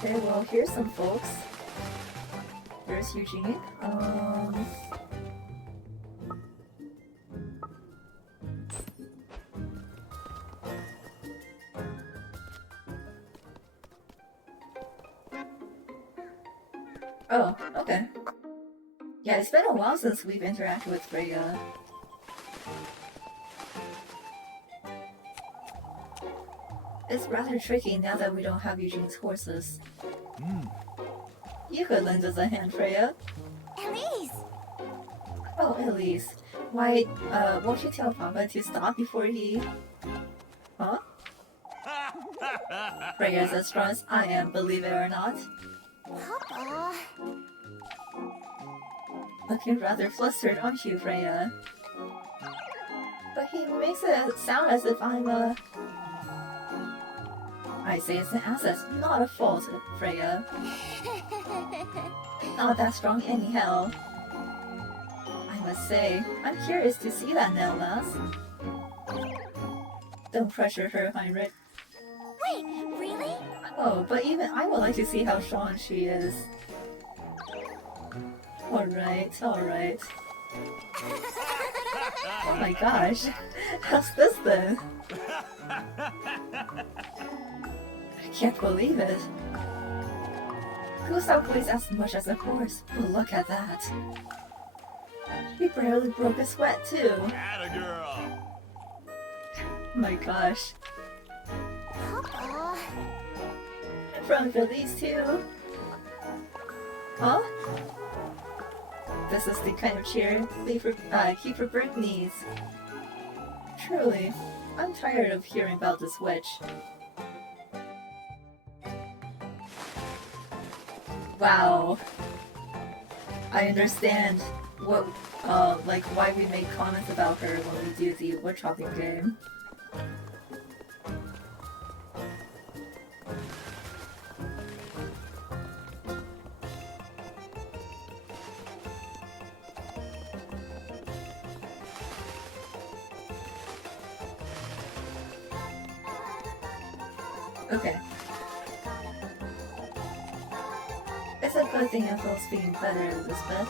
Okay, well, here's some folks. There's Eugene. Oh, okay. Yeah, it's been a while since we've interacted with Freya. It's rather tricky now that we don't have Eugene's horses. You could lend us a hand, Freya. Elise! at least. Why, won't you tell Papa to stop before he... Huh? Freya's as strong as I am, believe it or not. Papa. Looking rather flustered, aren't you, Freya? But he makes it sound as if I'm I say it's an asset, not a fault, Freya. Not that strong anyhow. I must say, I'm curious to see that now, lass. Don't pressure her, Heinrich. Wait, really? Oh, but even I would like to see how strong she is. Alright, alright. Oh my gosh, how's this then? I can't believe it. Gustav weighs as much as a horse, but look at that. He barely broke a sweat too. Atta girl. My gosh. Papa. In front of these two. Huh? This is the kind of cheer Keeper Brick needs. Truly, I'm tired of hearing about this witch. Wow. I understand what, like why we make comments about her when we do the witch hopping game. Okay. It's a good thing Ethel's feeling better, Elizabeth.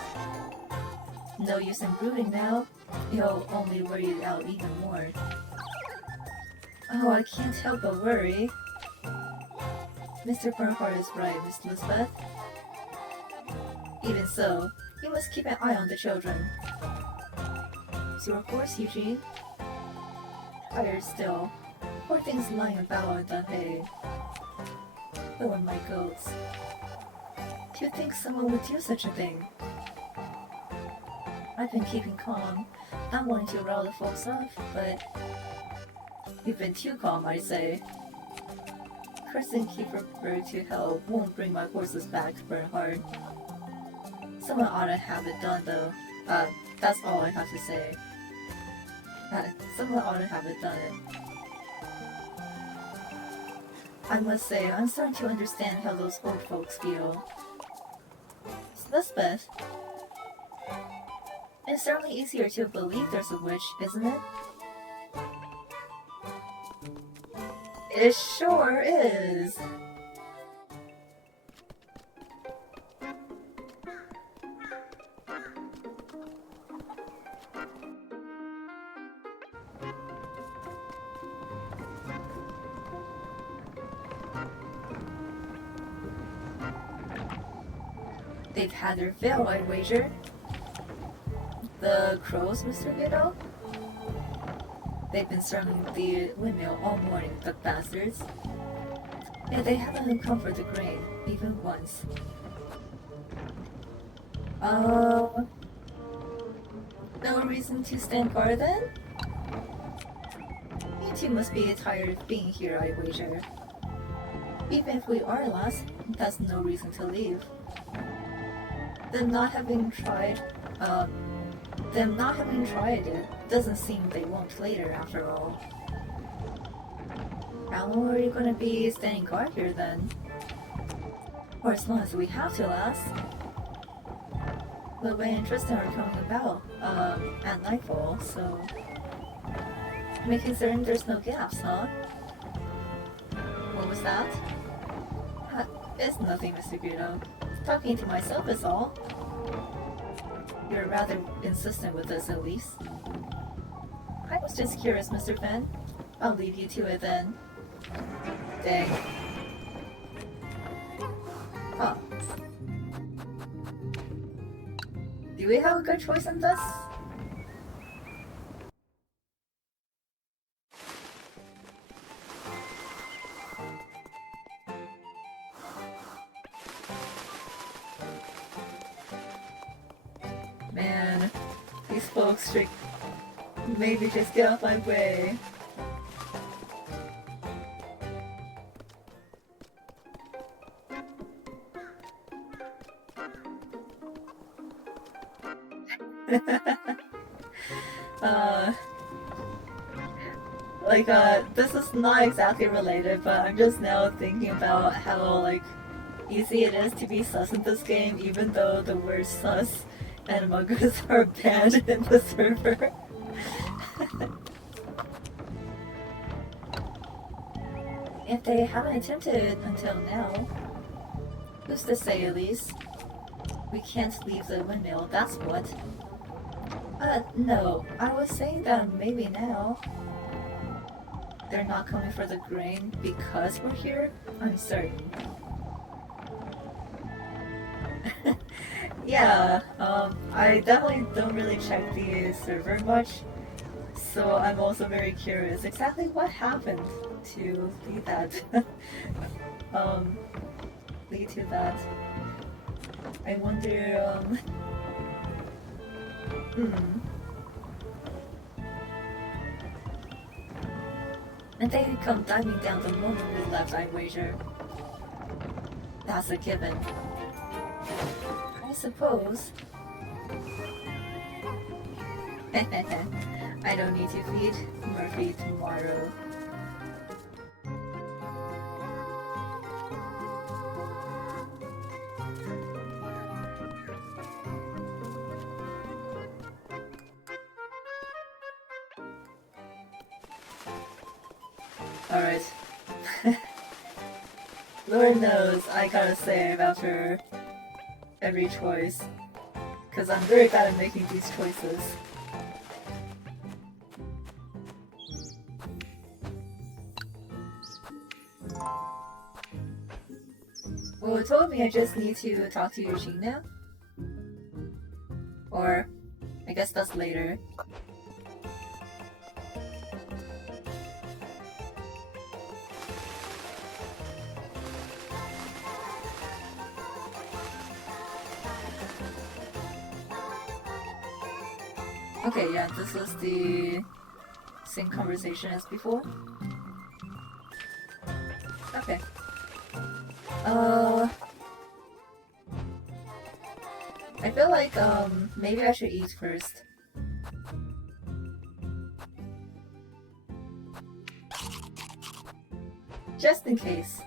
No use in brooding now. You'll only worry you out even more. Oh, I can't help but worry. Mr. Bernhardt is right, Miss Elizabeth. Even so, you must keep an eye on the children. So of course, Eugene. Tired still. Poor things lying about in the hay. Who are my goats? Do you think someone would do such a thing? I've been keeping calm, not wanting to rile the folks off, but you've been too calm, I say. Cursing Keeper Bird to hell won't bring my horses back, Bernhard. Someone ought to have it done, though. That's all I have to say. Someone ought to have it done. I must say, I'm starting to understand how those old folks feel. Elizabeth, it's certainly easier to believe there's a witch, isn't it? It sure is. They've had their fill, I'd wager. The crows, Mr. Widow? They've been serving the windmill all morning, the bastards. Yeah, they haven't come for the grain, even once. No reason to stand guard then? You two must be tired of being here, I wager. Even if we are lost, that's no reason to leave. Them not having tried it doesn't seem they won't later after all. How long are you gonna be standing guard here then? Or as long as we have to last. But Ray and Tristan are coming about, at nightfall, so... Making certain there's no gaps, huh? What was that? It's nothing, Mr. Guido. Talking to myself is all. You're rather insistent with this, at least. I was just curious, Mr. Fenn. I'll leave you to it then. Dang. Huh. Do we have a good choice in this? Man, these folks should maybe just get off my way. This is not exactly related, but I'm just now thinking about how, like, easy it is to be sus in this game, even though the words sus and muggers are banned in the server. If they haven't attempted until now, who's to say, at least? We can't leave the windmill, that's what. No, I was saying that maybe now. They're not coming for the grain because we're here? I'm certain. Yeah, I definitely don't really check the server much, so I'm also very curious exactly what happened to lead that. Lead to that. I wonder, And they come diving down the moment we left, I wager. That's a given. I suppose. I don't need to feed Murphy tomorrow. Alright. Lord knows I gotta save after every choice. Because I'm very bad at making these choices. Well, it told me I just need to talk to Eugene now. Or, I guess that's later. Okay, yeah, this was the same conversation as before. Okay. I feel like, maybe I should eat first. Just in case.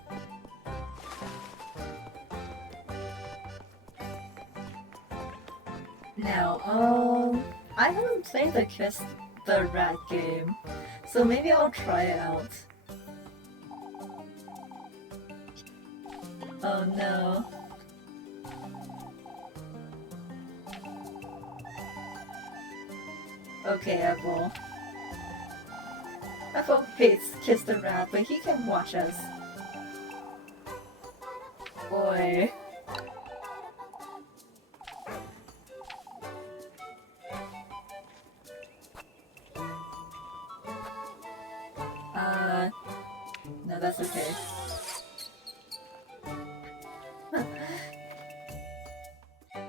Now, I haven't played the Kiss the Rat game, so maybe I'll try it out. Oh no. Okay, Apple. Apple hates Kiss the Rat, but he can watch us. Boy. No, that's okay.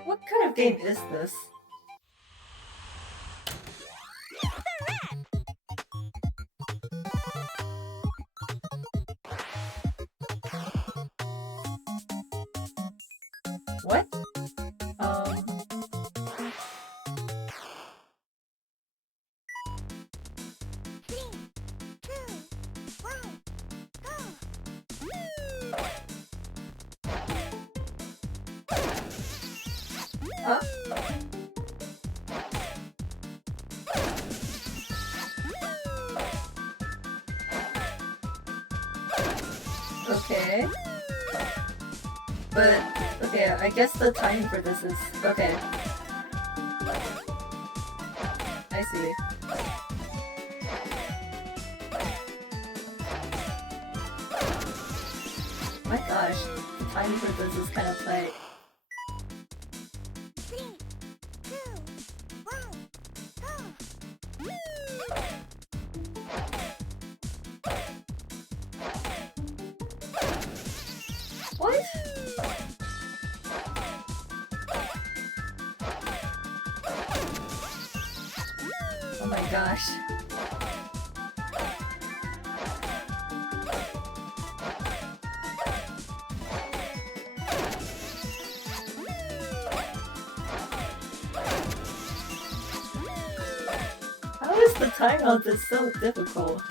What kind of game is this? What? Huh? Okay. But, okay, I guess the timing for this is... okay. I see. My gosh, the timing for this is kind of tight. What? my gosh. How is the time on this so difficult?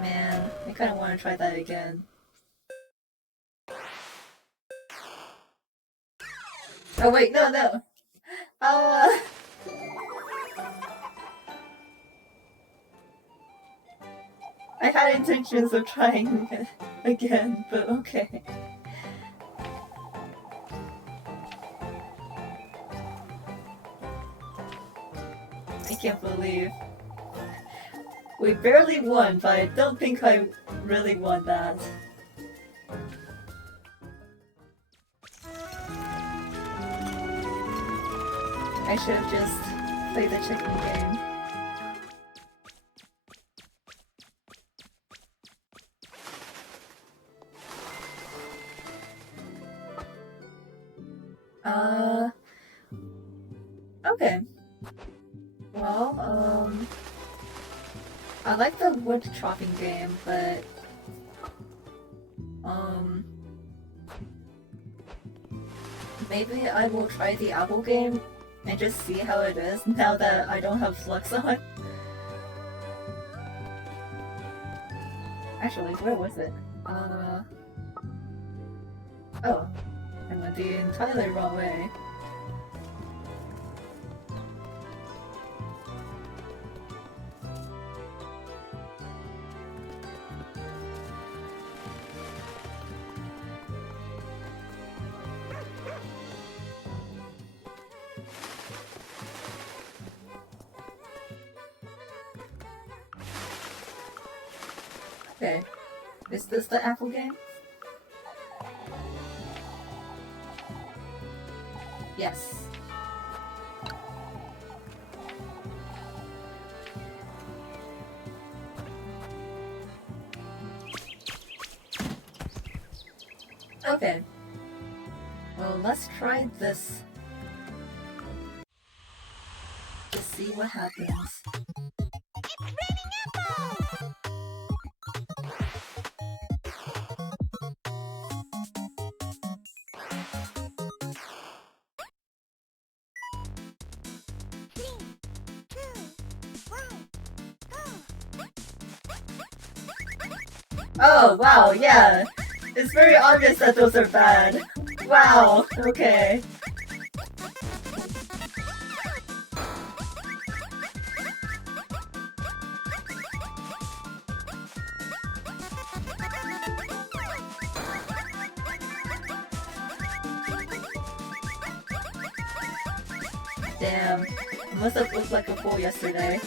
Man, I kinda wanna try that again. Oh wait, no! I had intentions of trying again, but okay. I can't believe. We barely won, but I don't think I really won that. I should have just played the chicken game. Okay. Well, I like the wood chopping game, but maybe I will try the apple game and just see how it is now that I don't have flux on. Actually, where was it? Oh, I went the entirely wrong way. Okay, is this the apple game? Yes. Okay. Well, let's try this to see what happens. Oh, wow, yeah. It's very obvious that those are bad. Wow, okay. Damn. I must have looked like a fool yesterday.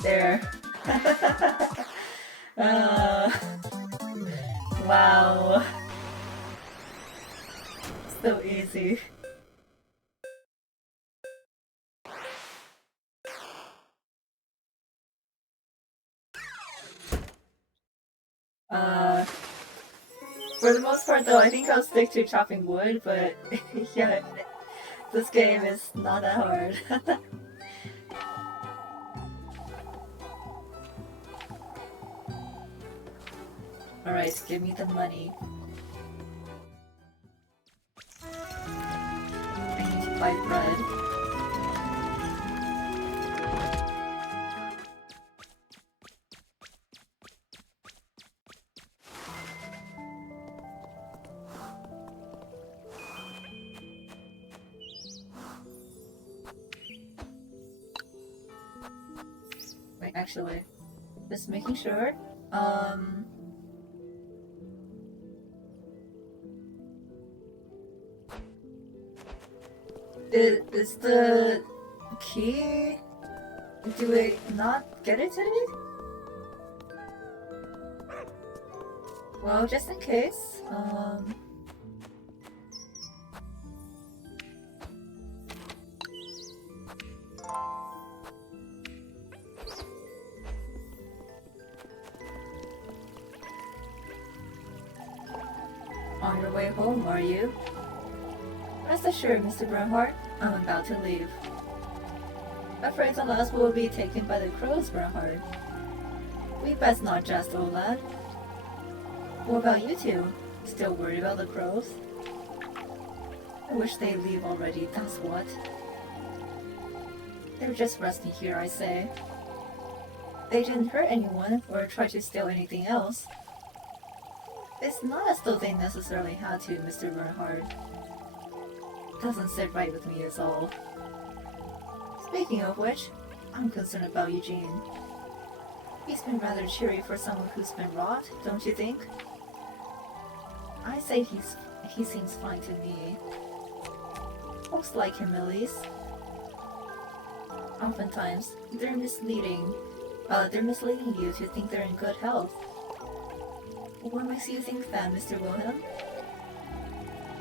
There. Wow. So easy. For the most part though, I think I'll stick to chopping wood, but yeah, this game is not that hard. Alright, give me the money. I need to buy bread. Wait, actually, just making sure. Is the key? Do we not get it today? Well, just in case. On your way home, are you? Rest assured, Mr. Bernhardt, I'm about to leave. Afraid the last will be taken by the crows, Bernhardt. We best not jest, old lad. What about you two? Still worried about the crows? I wish they'd leave already, that's what. They're just resting here, I say. They didn't hurt anyone or try to steal anything else. It's not as though they necessarily had to, Mr. Bernhardt. Doesn't sit right with me is all. Speaking of which, I'm concerned about Eugene. He's been rather cheery for someone who's been rot, don't you think? I say he seems fine to me. Folks like him at least. Oftentimes, they're misleading you to think they're in good health. What makes you think that, Mr. Wilhelm?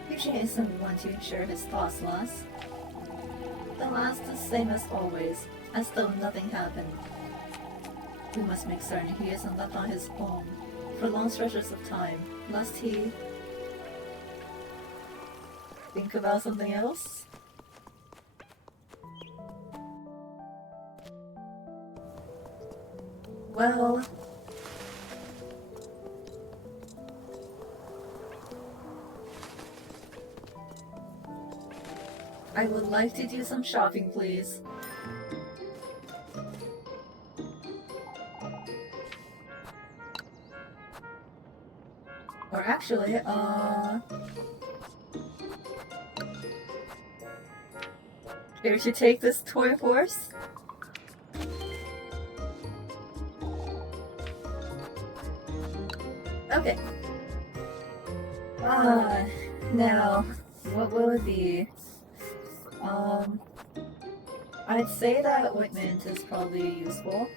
Eugene isn't one to share his thoughts, lass. The last the same as always, as though nothing happened. We must make certain he isn't left on his own for long stretches of time, lest he think about something else. Well, I would like to do some shopping, please. Or actually, here to take this toy horse. Okay. Now, what will it be? I'd say that ointment is probably useful.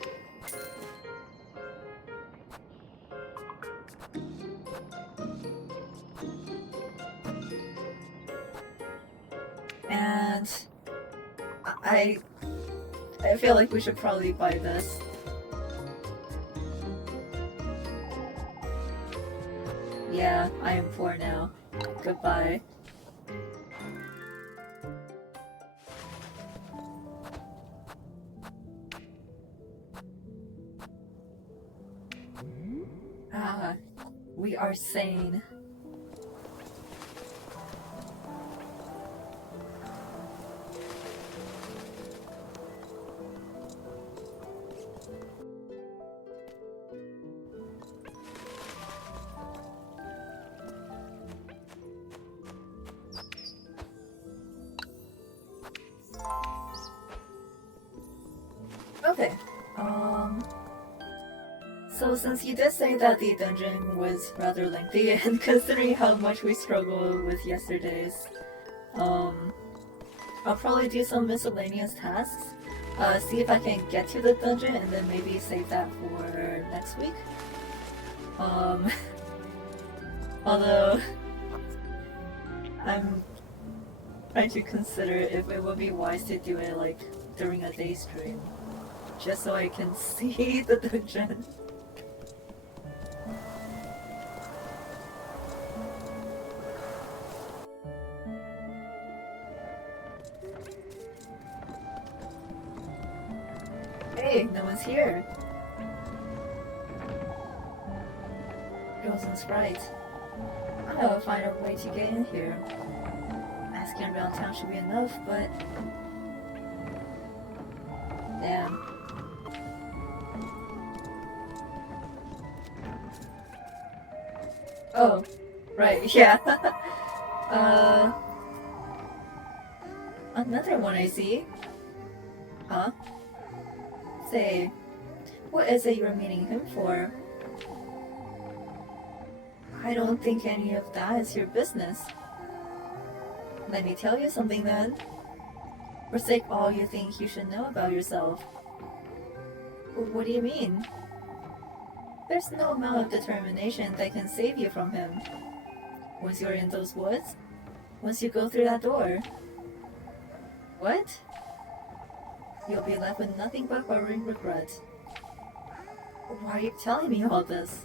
And I feel like we should probably buy this. Yeah, I am poor now. Goodbye. We are sane. Okay, so since you did say that the dungeon was rather lengthy, and considering how much we struggled with yesterday's, I'll probably do some miscellaneous tasks, see if I can get to the dungeon, and then maybe save that for next week. Although, I'm trying to consider if it would be wise to do it, like, during a day stream, just so I can see the dungeon. Hey, no one's here. It wasn't right. I'll find a way to get in here. Asking around town should be enough, but... damn. Oh, right, yeah. Another one I see. Huh? Say, What is it you're meeting him for? I don't think any of that is your business. Let me tell you something then. Forsake all you think you should know about yourself. What do you mean? There's no amount of determination that can save you from him. Once you're in those woods, once you go through that door. What? You'll be left with nothing but harrowing regret. Why are you telling me all this?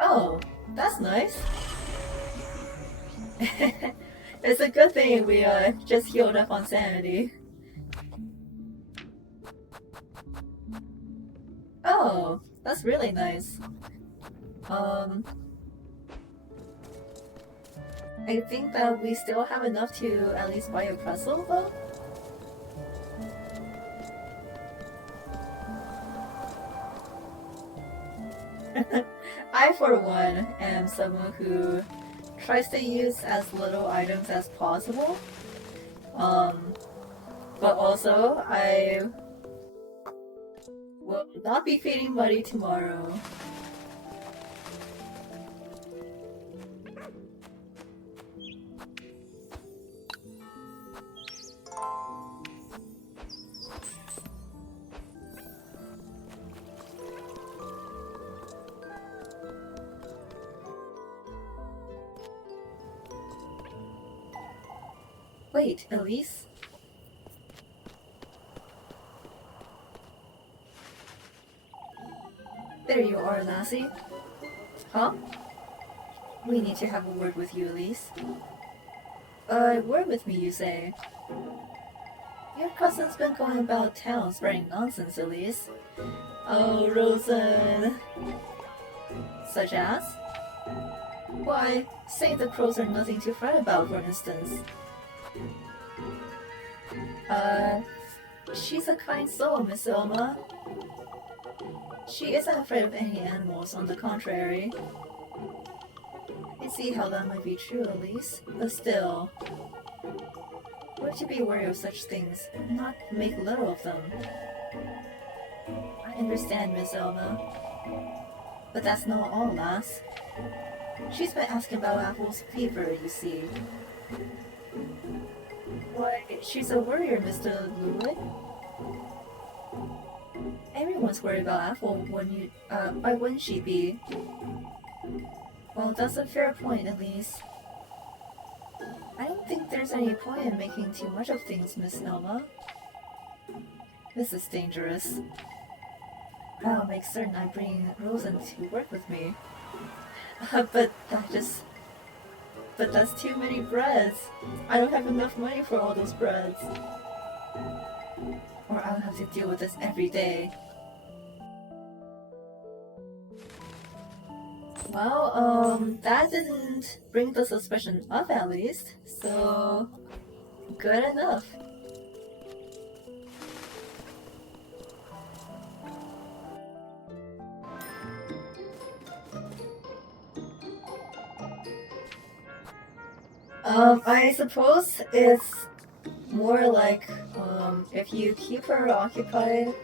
Oh, that's nice. It's a good thing we just healed up on sanity. Oh, that's really nice. I think that we still have enough to at least buy a pretzel though. I, for one, am someone who tries to use as little items as possible. But also, I will not be feeding Buddy tomorrow. Wait, Elise? There you are, lassie. Huh? We need to have a word with you, Elise. A word with me, you say? Your cousin's been going about town spreading nonsense, Elise. Oh, Rosen. Such as? Why, say the crows are nothing to fret about, for instance. She's a kind soul, Miss Ilma. She isn't afraid of any animals, on the contrary. I see how that might be true, Elise, but still. We're to be wary of such things, not make little of them. I understand, Miss Ilma. But that's not all, lass. She's been asking about Apple's fever, you see. Why, she's a worrier, Mr. Lewitt. Everyone's worried about Apple. Why wouldn't she be? Well, that's a fair point, at least. I don't think there's any point in making too much of things, Miss Nelma. This is dangerous. I'll make certain I bring Rosen to work with me. But that's too many breads. I don't have enough money for all those breads. Or I'll have to deal with this every day. Well, that didn't bring the suspicion up at least, so good enough. I suppose it's more like, if you keep her occupied.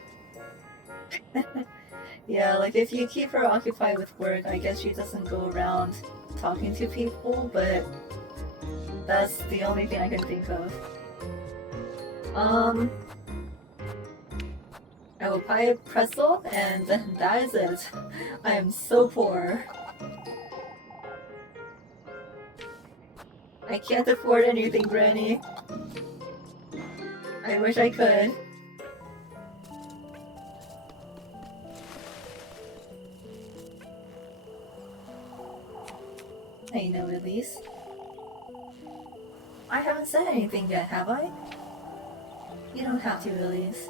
Yeah, like if you keep her occupied with work, I guess she doesn't go around talking to people, but that's the only thing I can think of. I will buy a pretzel, and that is it. I am so poor. I can't afford anything, Granny. I wish I could. I know, Elise. I haven't said anything yet, have I? You don't have to, Elise.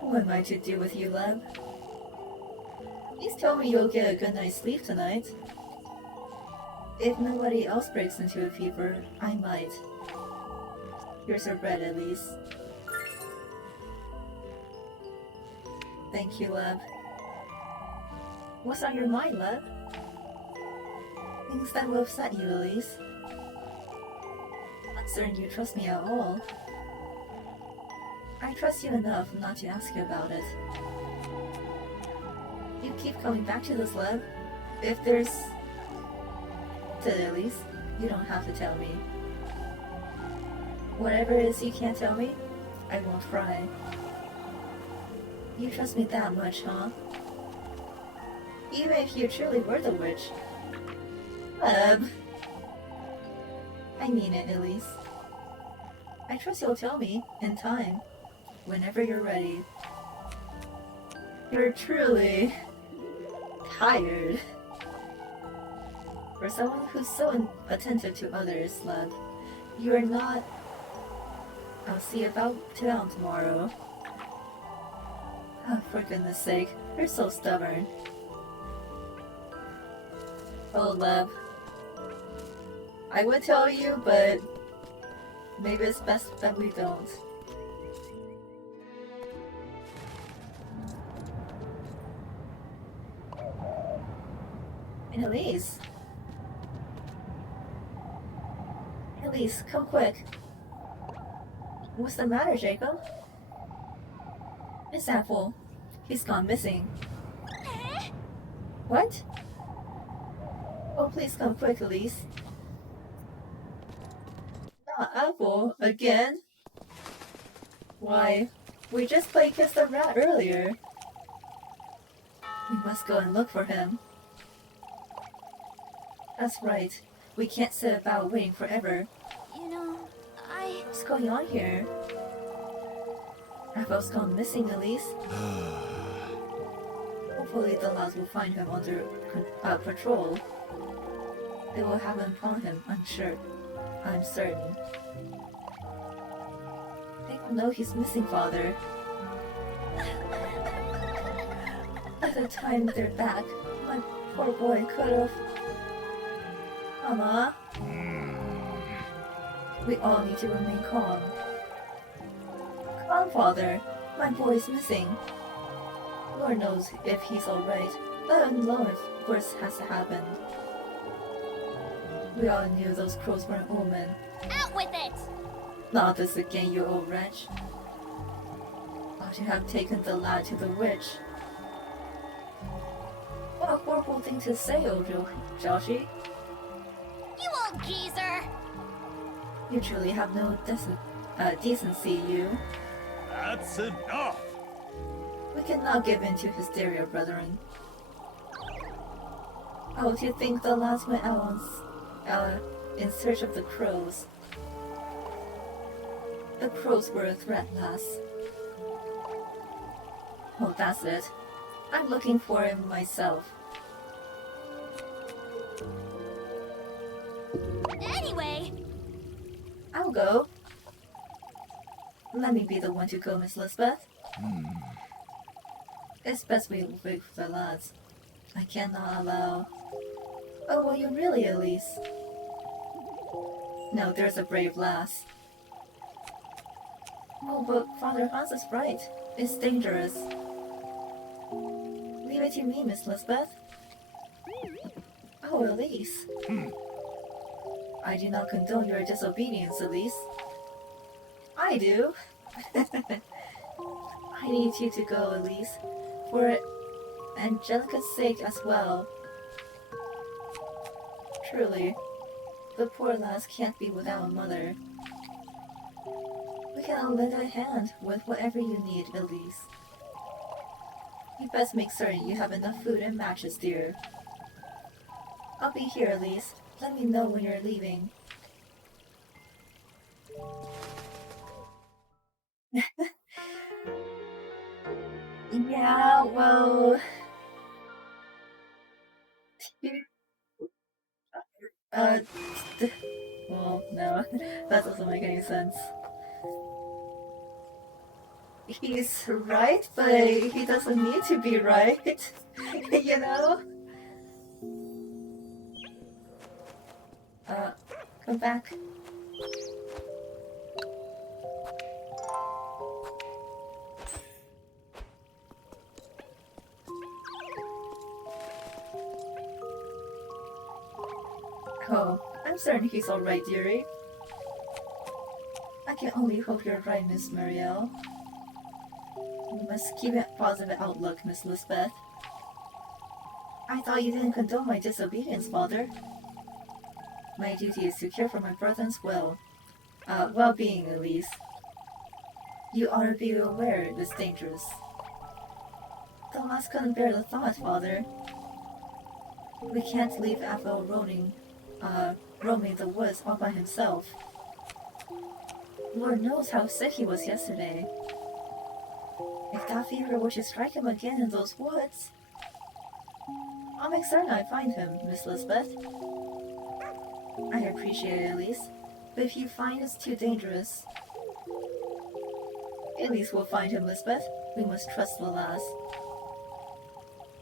Who am I to do with you, Leb? Please tell me you'll get a good night's sleep tonight. If nobody else breaks into a fever, I might. Here's your bread, Elise. Thank you, Leb. What's on your mind, Leb? Things that will upset you, Elise. I'm not certain you trust me at all. I trust you enough not to ask you about it. You keep coming back to this lab. If there's... to at least, you don't have to tell me. Whatever it is you can't tell me, I won't cry. You trust me that much, huh? Even if you truly were the witch. I mean it, Elise. I trust you'll tell me, in time, whenever you're ready. You're truly... tired. For someone who's so attentive to others, love, you are not... I'll see about town tomorrow. Oh, for goodness sake, you're so stubborn. Oh, love. I would tell you, but maybe it's best that we don't. Elise! Elise, come quick. What's the matter, Jacob? Miss Apple. He's gone missing. What? Oh, please come quick, Elise. Not Apple, again? Why, we just played Kiss the Rat earlier. We must go and look for him. That's right. We can't sit about waiting forever. You know, What's going on here? Raphael's gone missing, Elise. Hopefully the lads will find him under patrol. They will have him upon him, I'm certain. They will know he's missing, Father. By the time they're back, my poor boy could have... Mama? We all need to remain calm. Calm, Father. My boy's missing. Lord knows if he's alright, let alone if worse has happened. We all knew those crows were an omen. out with it! Not this again, you old wretch. Ought you have taken the lad to the witch? What a horrible thing to say, old Joshi. You old geezer! You truly have no decency, you. That's enough! We cannot give in to hysteria, brethren. Oh, do you think the lads went out in search of the crows? The crows were a threat, lass. Oh, that's it. I'm looking for him myself. Anyway, I'll go. Let me be the one to go, Miss Lisbeth. It's best we wait for the lads. I cannot allow... Oh, will you really, Elise? No, there's a brave lass. Oh, but Father Hans is right. It's dangerous. Leave it to me, Miss Lisbeth. Oh, Elise. I do not condone your disobedience, Elise. I do. I need you to go, Elise, for Angelica's sake as well. Truly, the poor lass can't be without a mother. We can all lend a hand with whatever you need, Elise. You best make certain you have enough food and matches, dear. I'll be here, Elise. Let me know when you're leaving. Yeah, well... well, no, that doesn't make any sense. He's right, but he doesn't need to be right, you know? Go back. Oh, I'm certain he's alright, dearie. I can only hope you're right, Miss Muriel. You must keep a positive outlook, Miss Lisbeth. I thought you didn't condone my disobedience, Father. My duty is to care for my brother's well-being, at least. You ought to be aware it is dangerous. The lass couldn't bear the thought, Father. We can't leave Aphel roaming the woods all by himself. Lord knows how sick he was yesterday. If that fever were to strike him again in those woods... I'll make certain I find him, Miss Lisbeth. I appreciate it, Elise, but if you find it's too dangerous... Elise will find him, Lisbeth. We must trust the lass.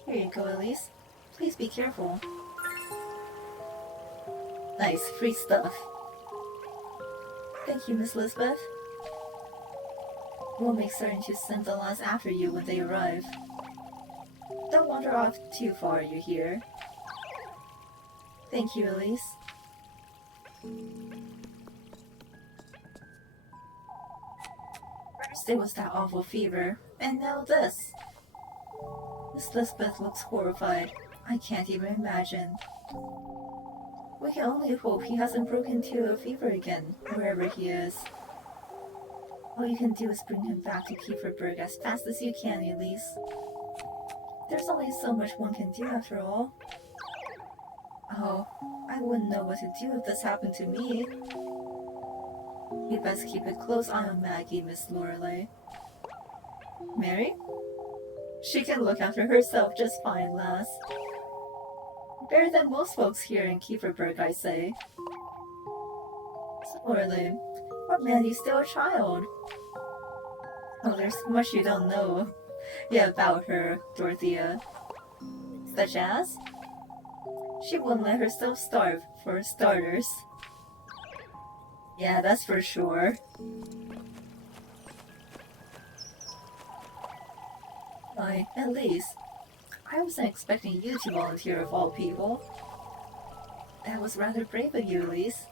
Here you go, Elise. Please be careful. Nice, free stuff. Thank you, Miss Lisbeth. We'll make certain to send the lass after you when they arrive. Don't wander off too far, you hear? Thank you, Elise. First it was that awful fever, and now this. Miss Lisbeth looks horrified. I can't even imagine. We can only hope he hasn't broken into a fever again, wherever he is. All you can do is bring him back to Kieferberg as fast as you can, Elise. There's only so much one can do after all. Oh, I wouldn't know what to do if this happened to me. You best keep a close eye on Maggie, Miss Lorelei. Mary? She can look after herself just fine, lass. Better than most folks here in Kieferberg, I say. Lorelei, or Mandy's still a child. Oh, there's much you don't know. Yeah, about her, Dorothea. Such as? She wouldn't let herself starve, for starters. Yeah, that's for sure. Why, at least, I wasn't expecting you to volunteer of all people. That was rather brave of you, Elise.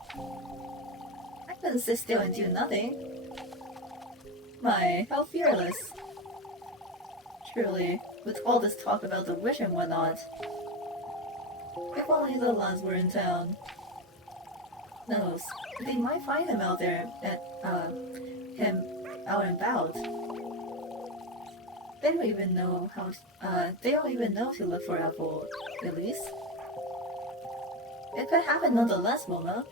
I couldn't sit still and do nothing. My, how fearless. Truly, with all this talk about the witch and whatnot. If only the lads were in town. Knows, they might find him out there him out and about. They don't even know to look for Apple, Elise. It could happen nonetheless, Mona.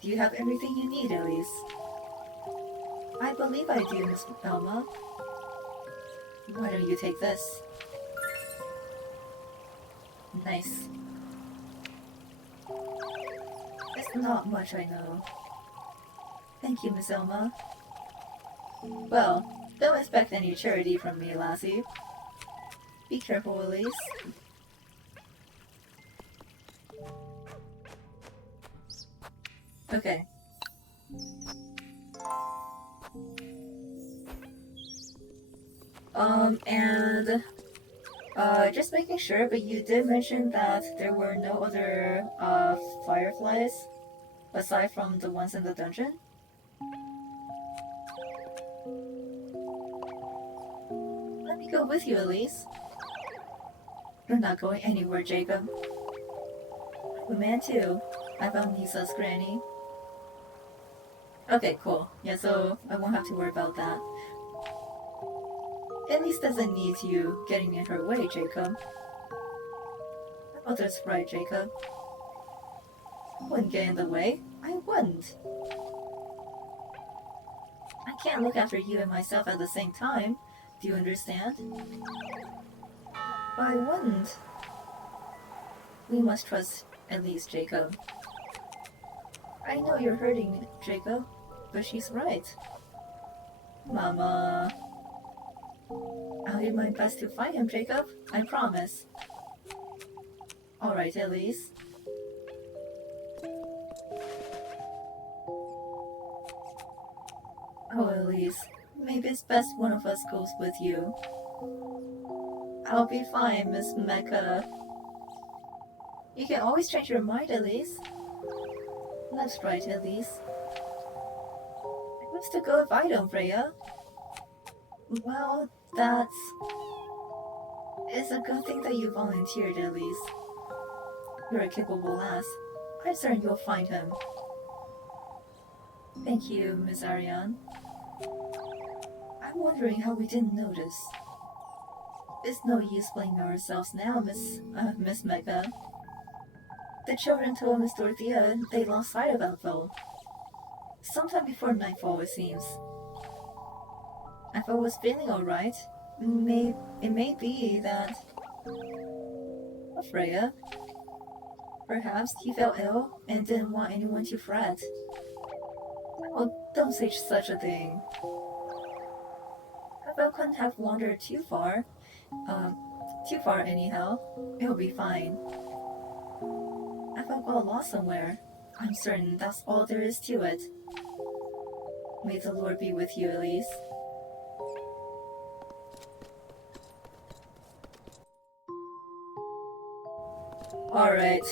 Do you have everything you need, Elise? I believe I do, Miss Alma. Why don't you take this? Nice. It's not much, I know. Thank you, Miss Elma. Well, don't expect any charity from me, lassie. Be careful, Elise. Okay. Just making sure, but you did mention that there were no other, fireflies aside from the ones in the dungeon? Let me go with you, Elise. You're not going anywhere, Jacob. The man too. I found Nisa's granny. Okay, cool. Yeah, so I won't have to worry about that. Elise doesn't need you getting in her way, Jacob. My mother's right, Jacob. I wouldn't get in the way. I wouldn't. I can't look after you and myself at the same time. Do you understand? I wouldn't. We must trust Elise, Jacob. I know you're hurting, Jacob, but she's right. Mama... I'll do my best to find him, Jacob. I promise. Alright, Elise. Oh, Elise. Maybe it's best one of us goes with you. I'll be fine, Miss Mecca. You can always change your mind, Elise. That's right, Elise. I wish to go if I don't, Freya. Well, it's a good thing that you volunteered at least. You're a capable lass. I'm certain you'll find him. Thank you, Miss Ariane. I'm wondering how we didn't notice. It's no use blaming ourselves now, Miss Mecca. The children told Miss Dorothea they lost sight of Ethel. Sometime before nightfall, it seems. Ethel was feeling alright. It may be that Freya, perhaps he felt ill and didn't want anyone to fret. Oh, don't say such a thing. Ethel couldn't have wandered too far. Too far anyhow. It'll be fine. Ethel got lost somewhere. I'm certain that's all there is to it. May the Lord be with you, Elise. Alright.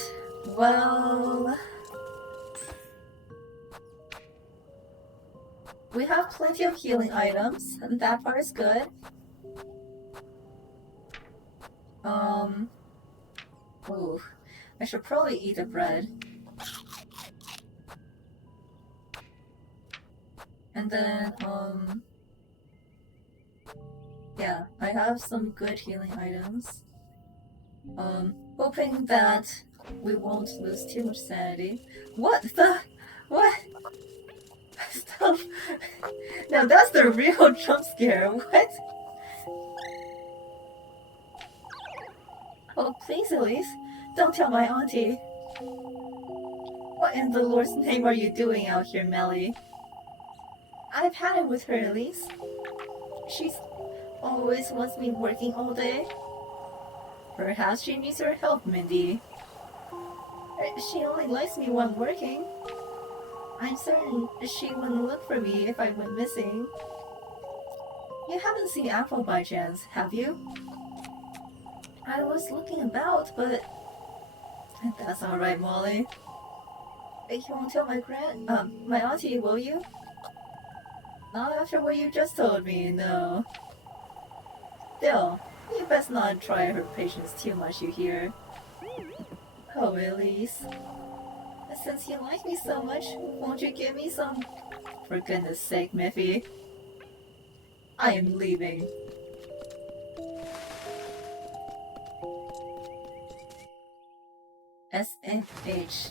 Well... we have plenty of healing items, and that part is good. Ooh. I should probably eat the bread. And then, yeah, I have some good healing items. Hoping that we won't lose too much sanity. What the? What? Stop. Now that's the real jump scare. What? Oh, please, Elise. Don't tell my auntie. What in the Lord's name are you doing out here, Melly? I've had it with her, Elise. She's always wants me working all day. Perhaps she needs your help, Mindy. She only likes me when working. I'm certain she wouldn't look for me if I went missing. You haven't seen Apple by chance, have you? I was looking about, but... That's alright, Molly. You won't tell my auntie, will you? Not after what you just told me, no. Still, you best not try her patience too much, you hear? Oh, Elise. Since you like me so much, won't you give me some... For goodness sake, Miffy. I am leaving. SMH.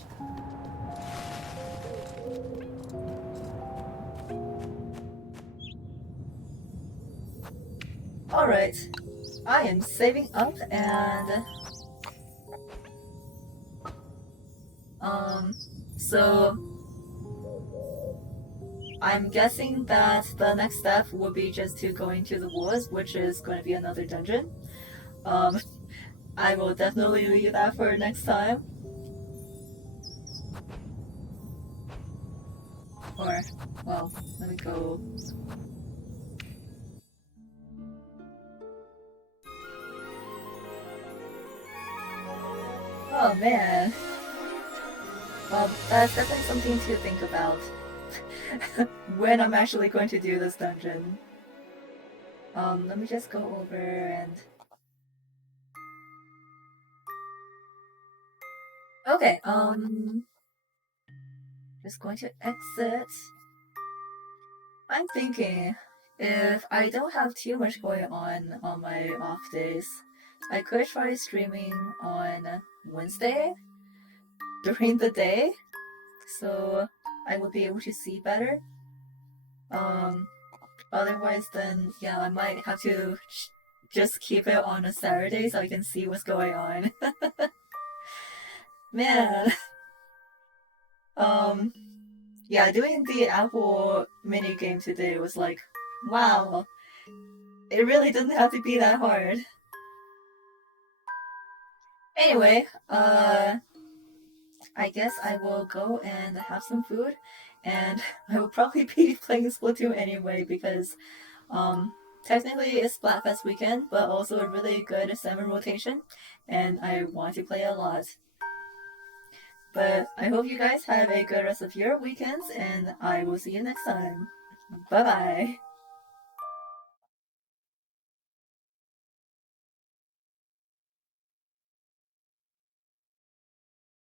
Alright. I am saving up and... so... I'm guessing that the next step would be just to go into the woods, which is going to be another dungeon. I will definitely leave that for next time. Or, well, let me go... Oh man. Well, that's definitely something to think about. When I'm actually going to do this dungeon. Let me just go over and... Okay, just going to exit. I'm thinking, if I don't have too much going on my off days, I could try streaming on Wednesday during the day, so I would be able to see better. Otherwise then, yeah, I might have to just keep it on a Saturday so I can see what's going on. Man. Yeah, doing the Apple mini game today was like, wow, it really doesn't have to be that hard. Anyway, I guess I will go and have some food, and I will probably be playing Splatoon anyway because, technically it's Splatfest weekend, but also a really good summer rotation, and I want to play a lot. But I hope you guys have a good rest of your weekends, and I will see you next time. Bye bye!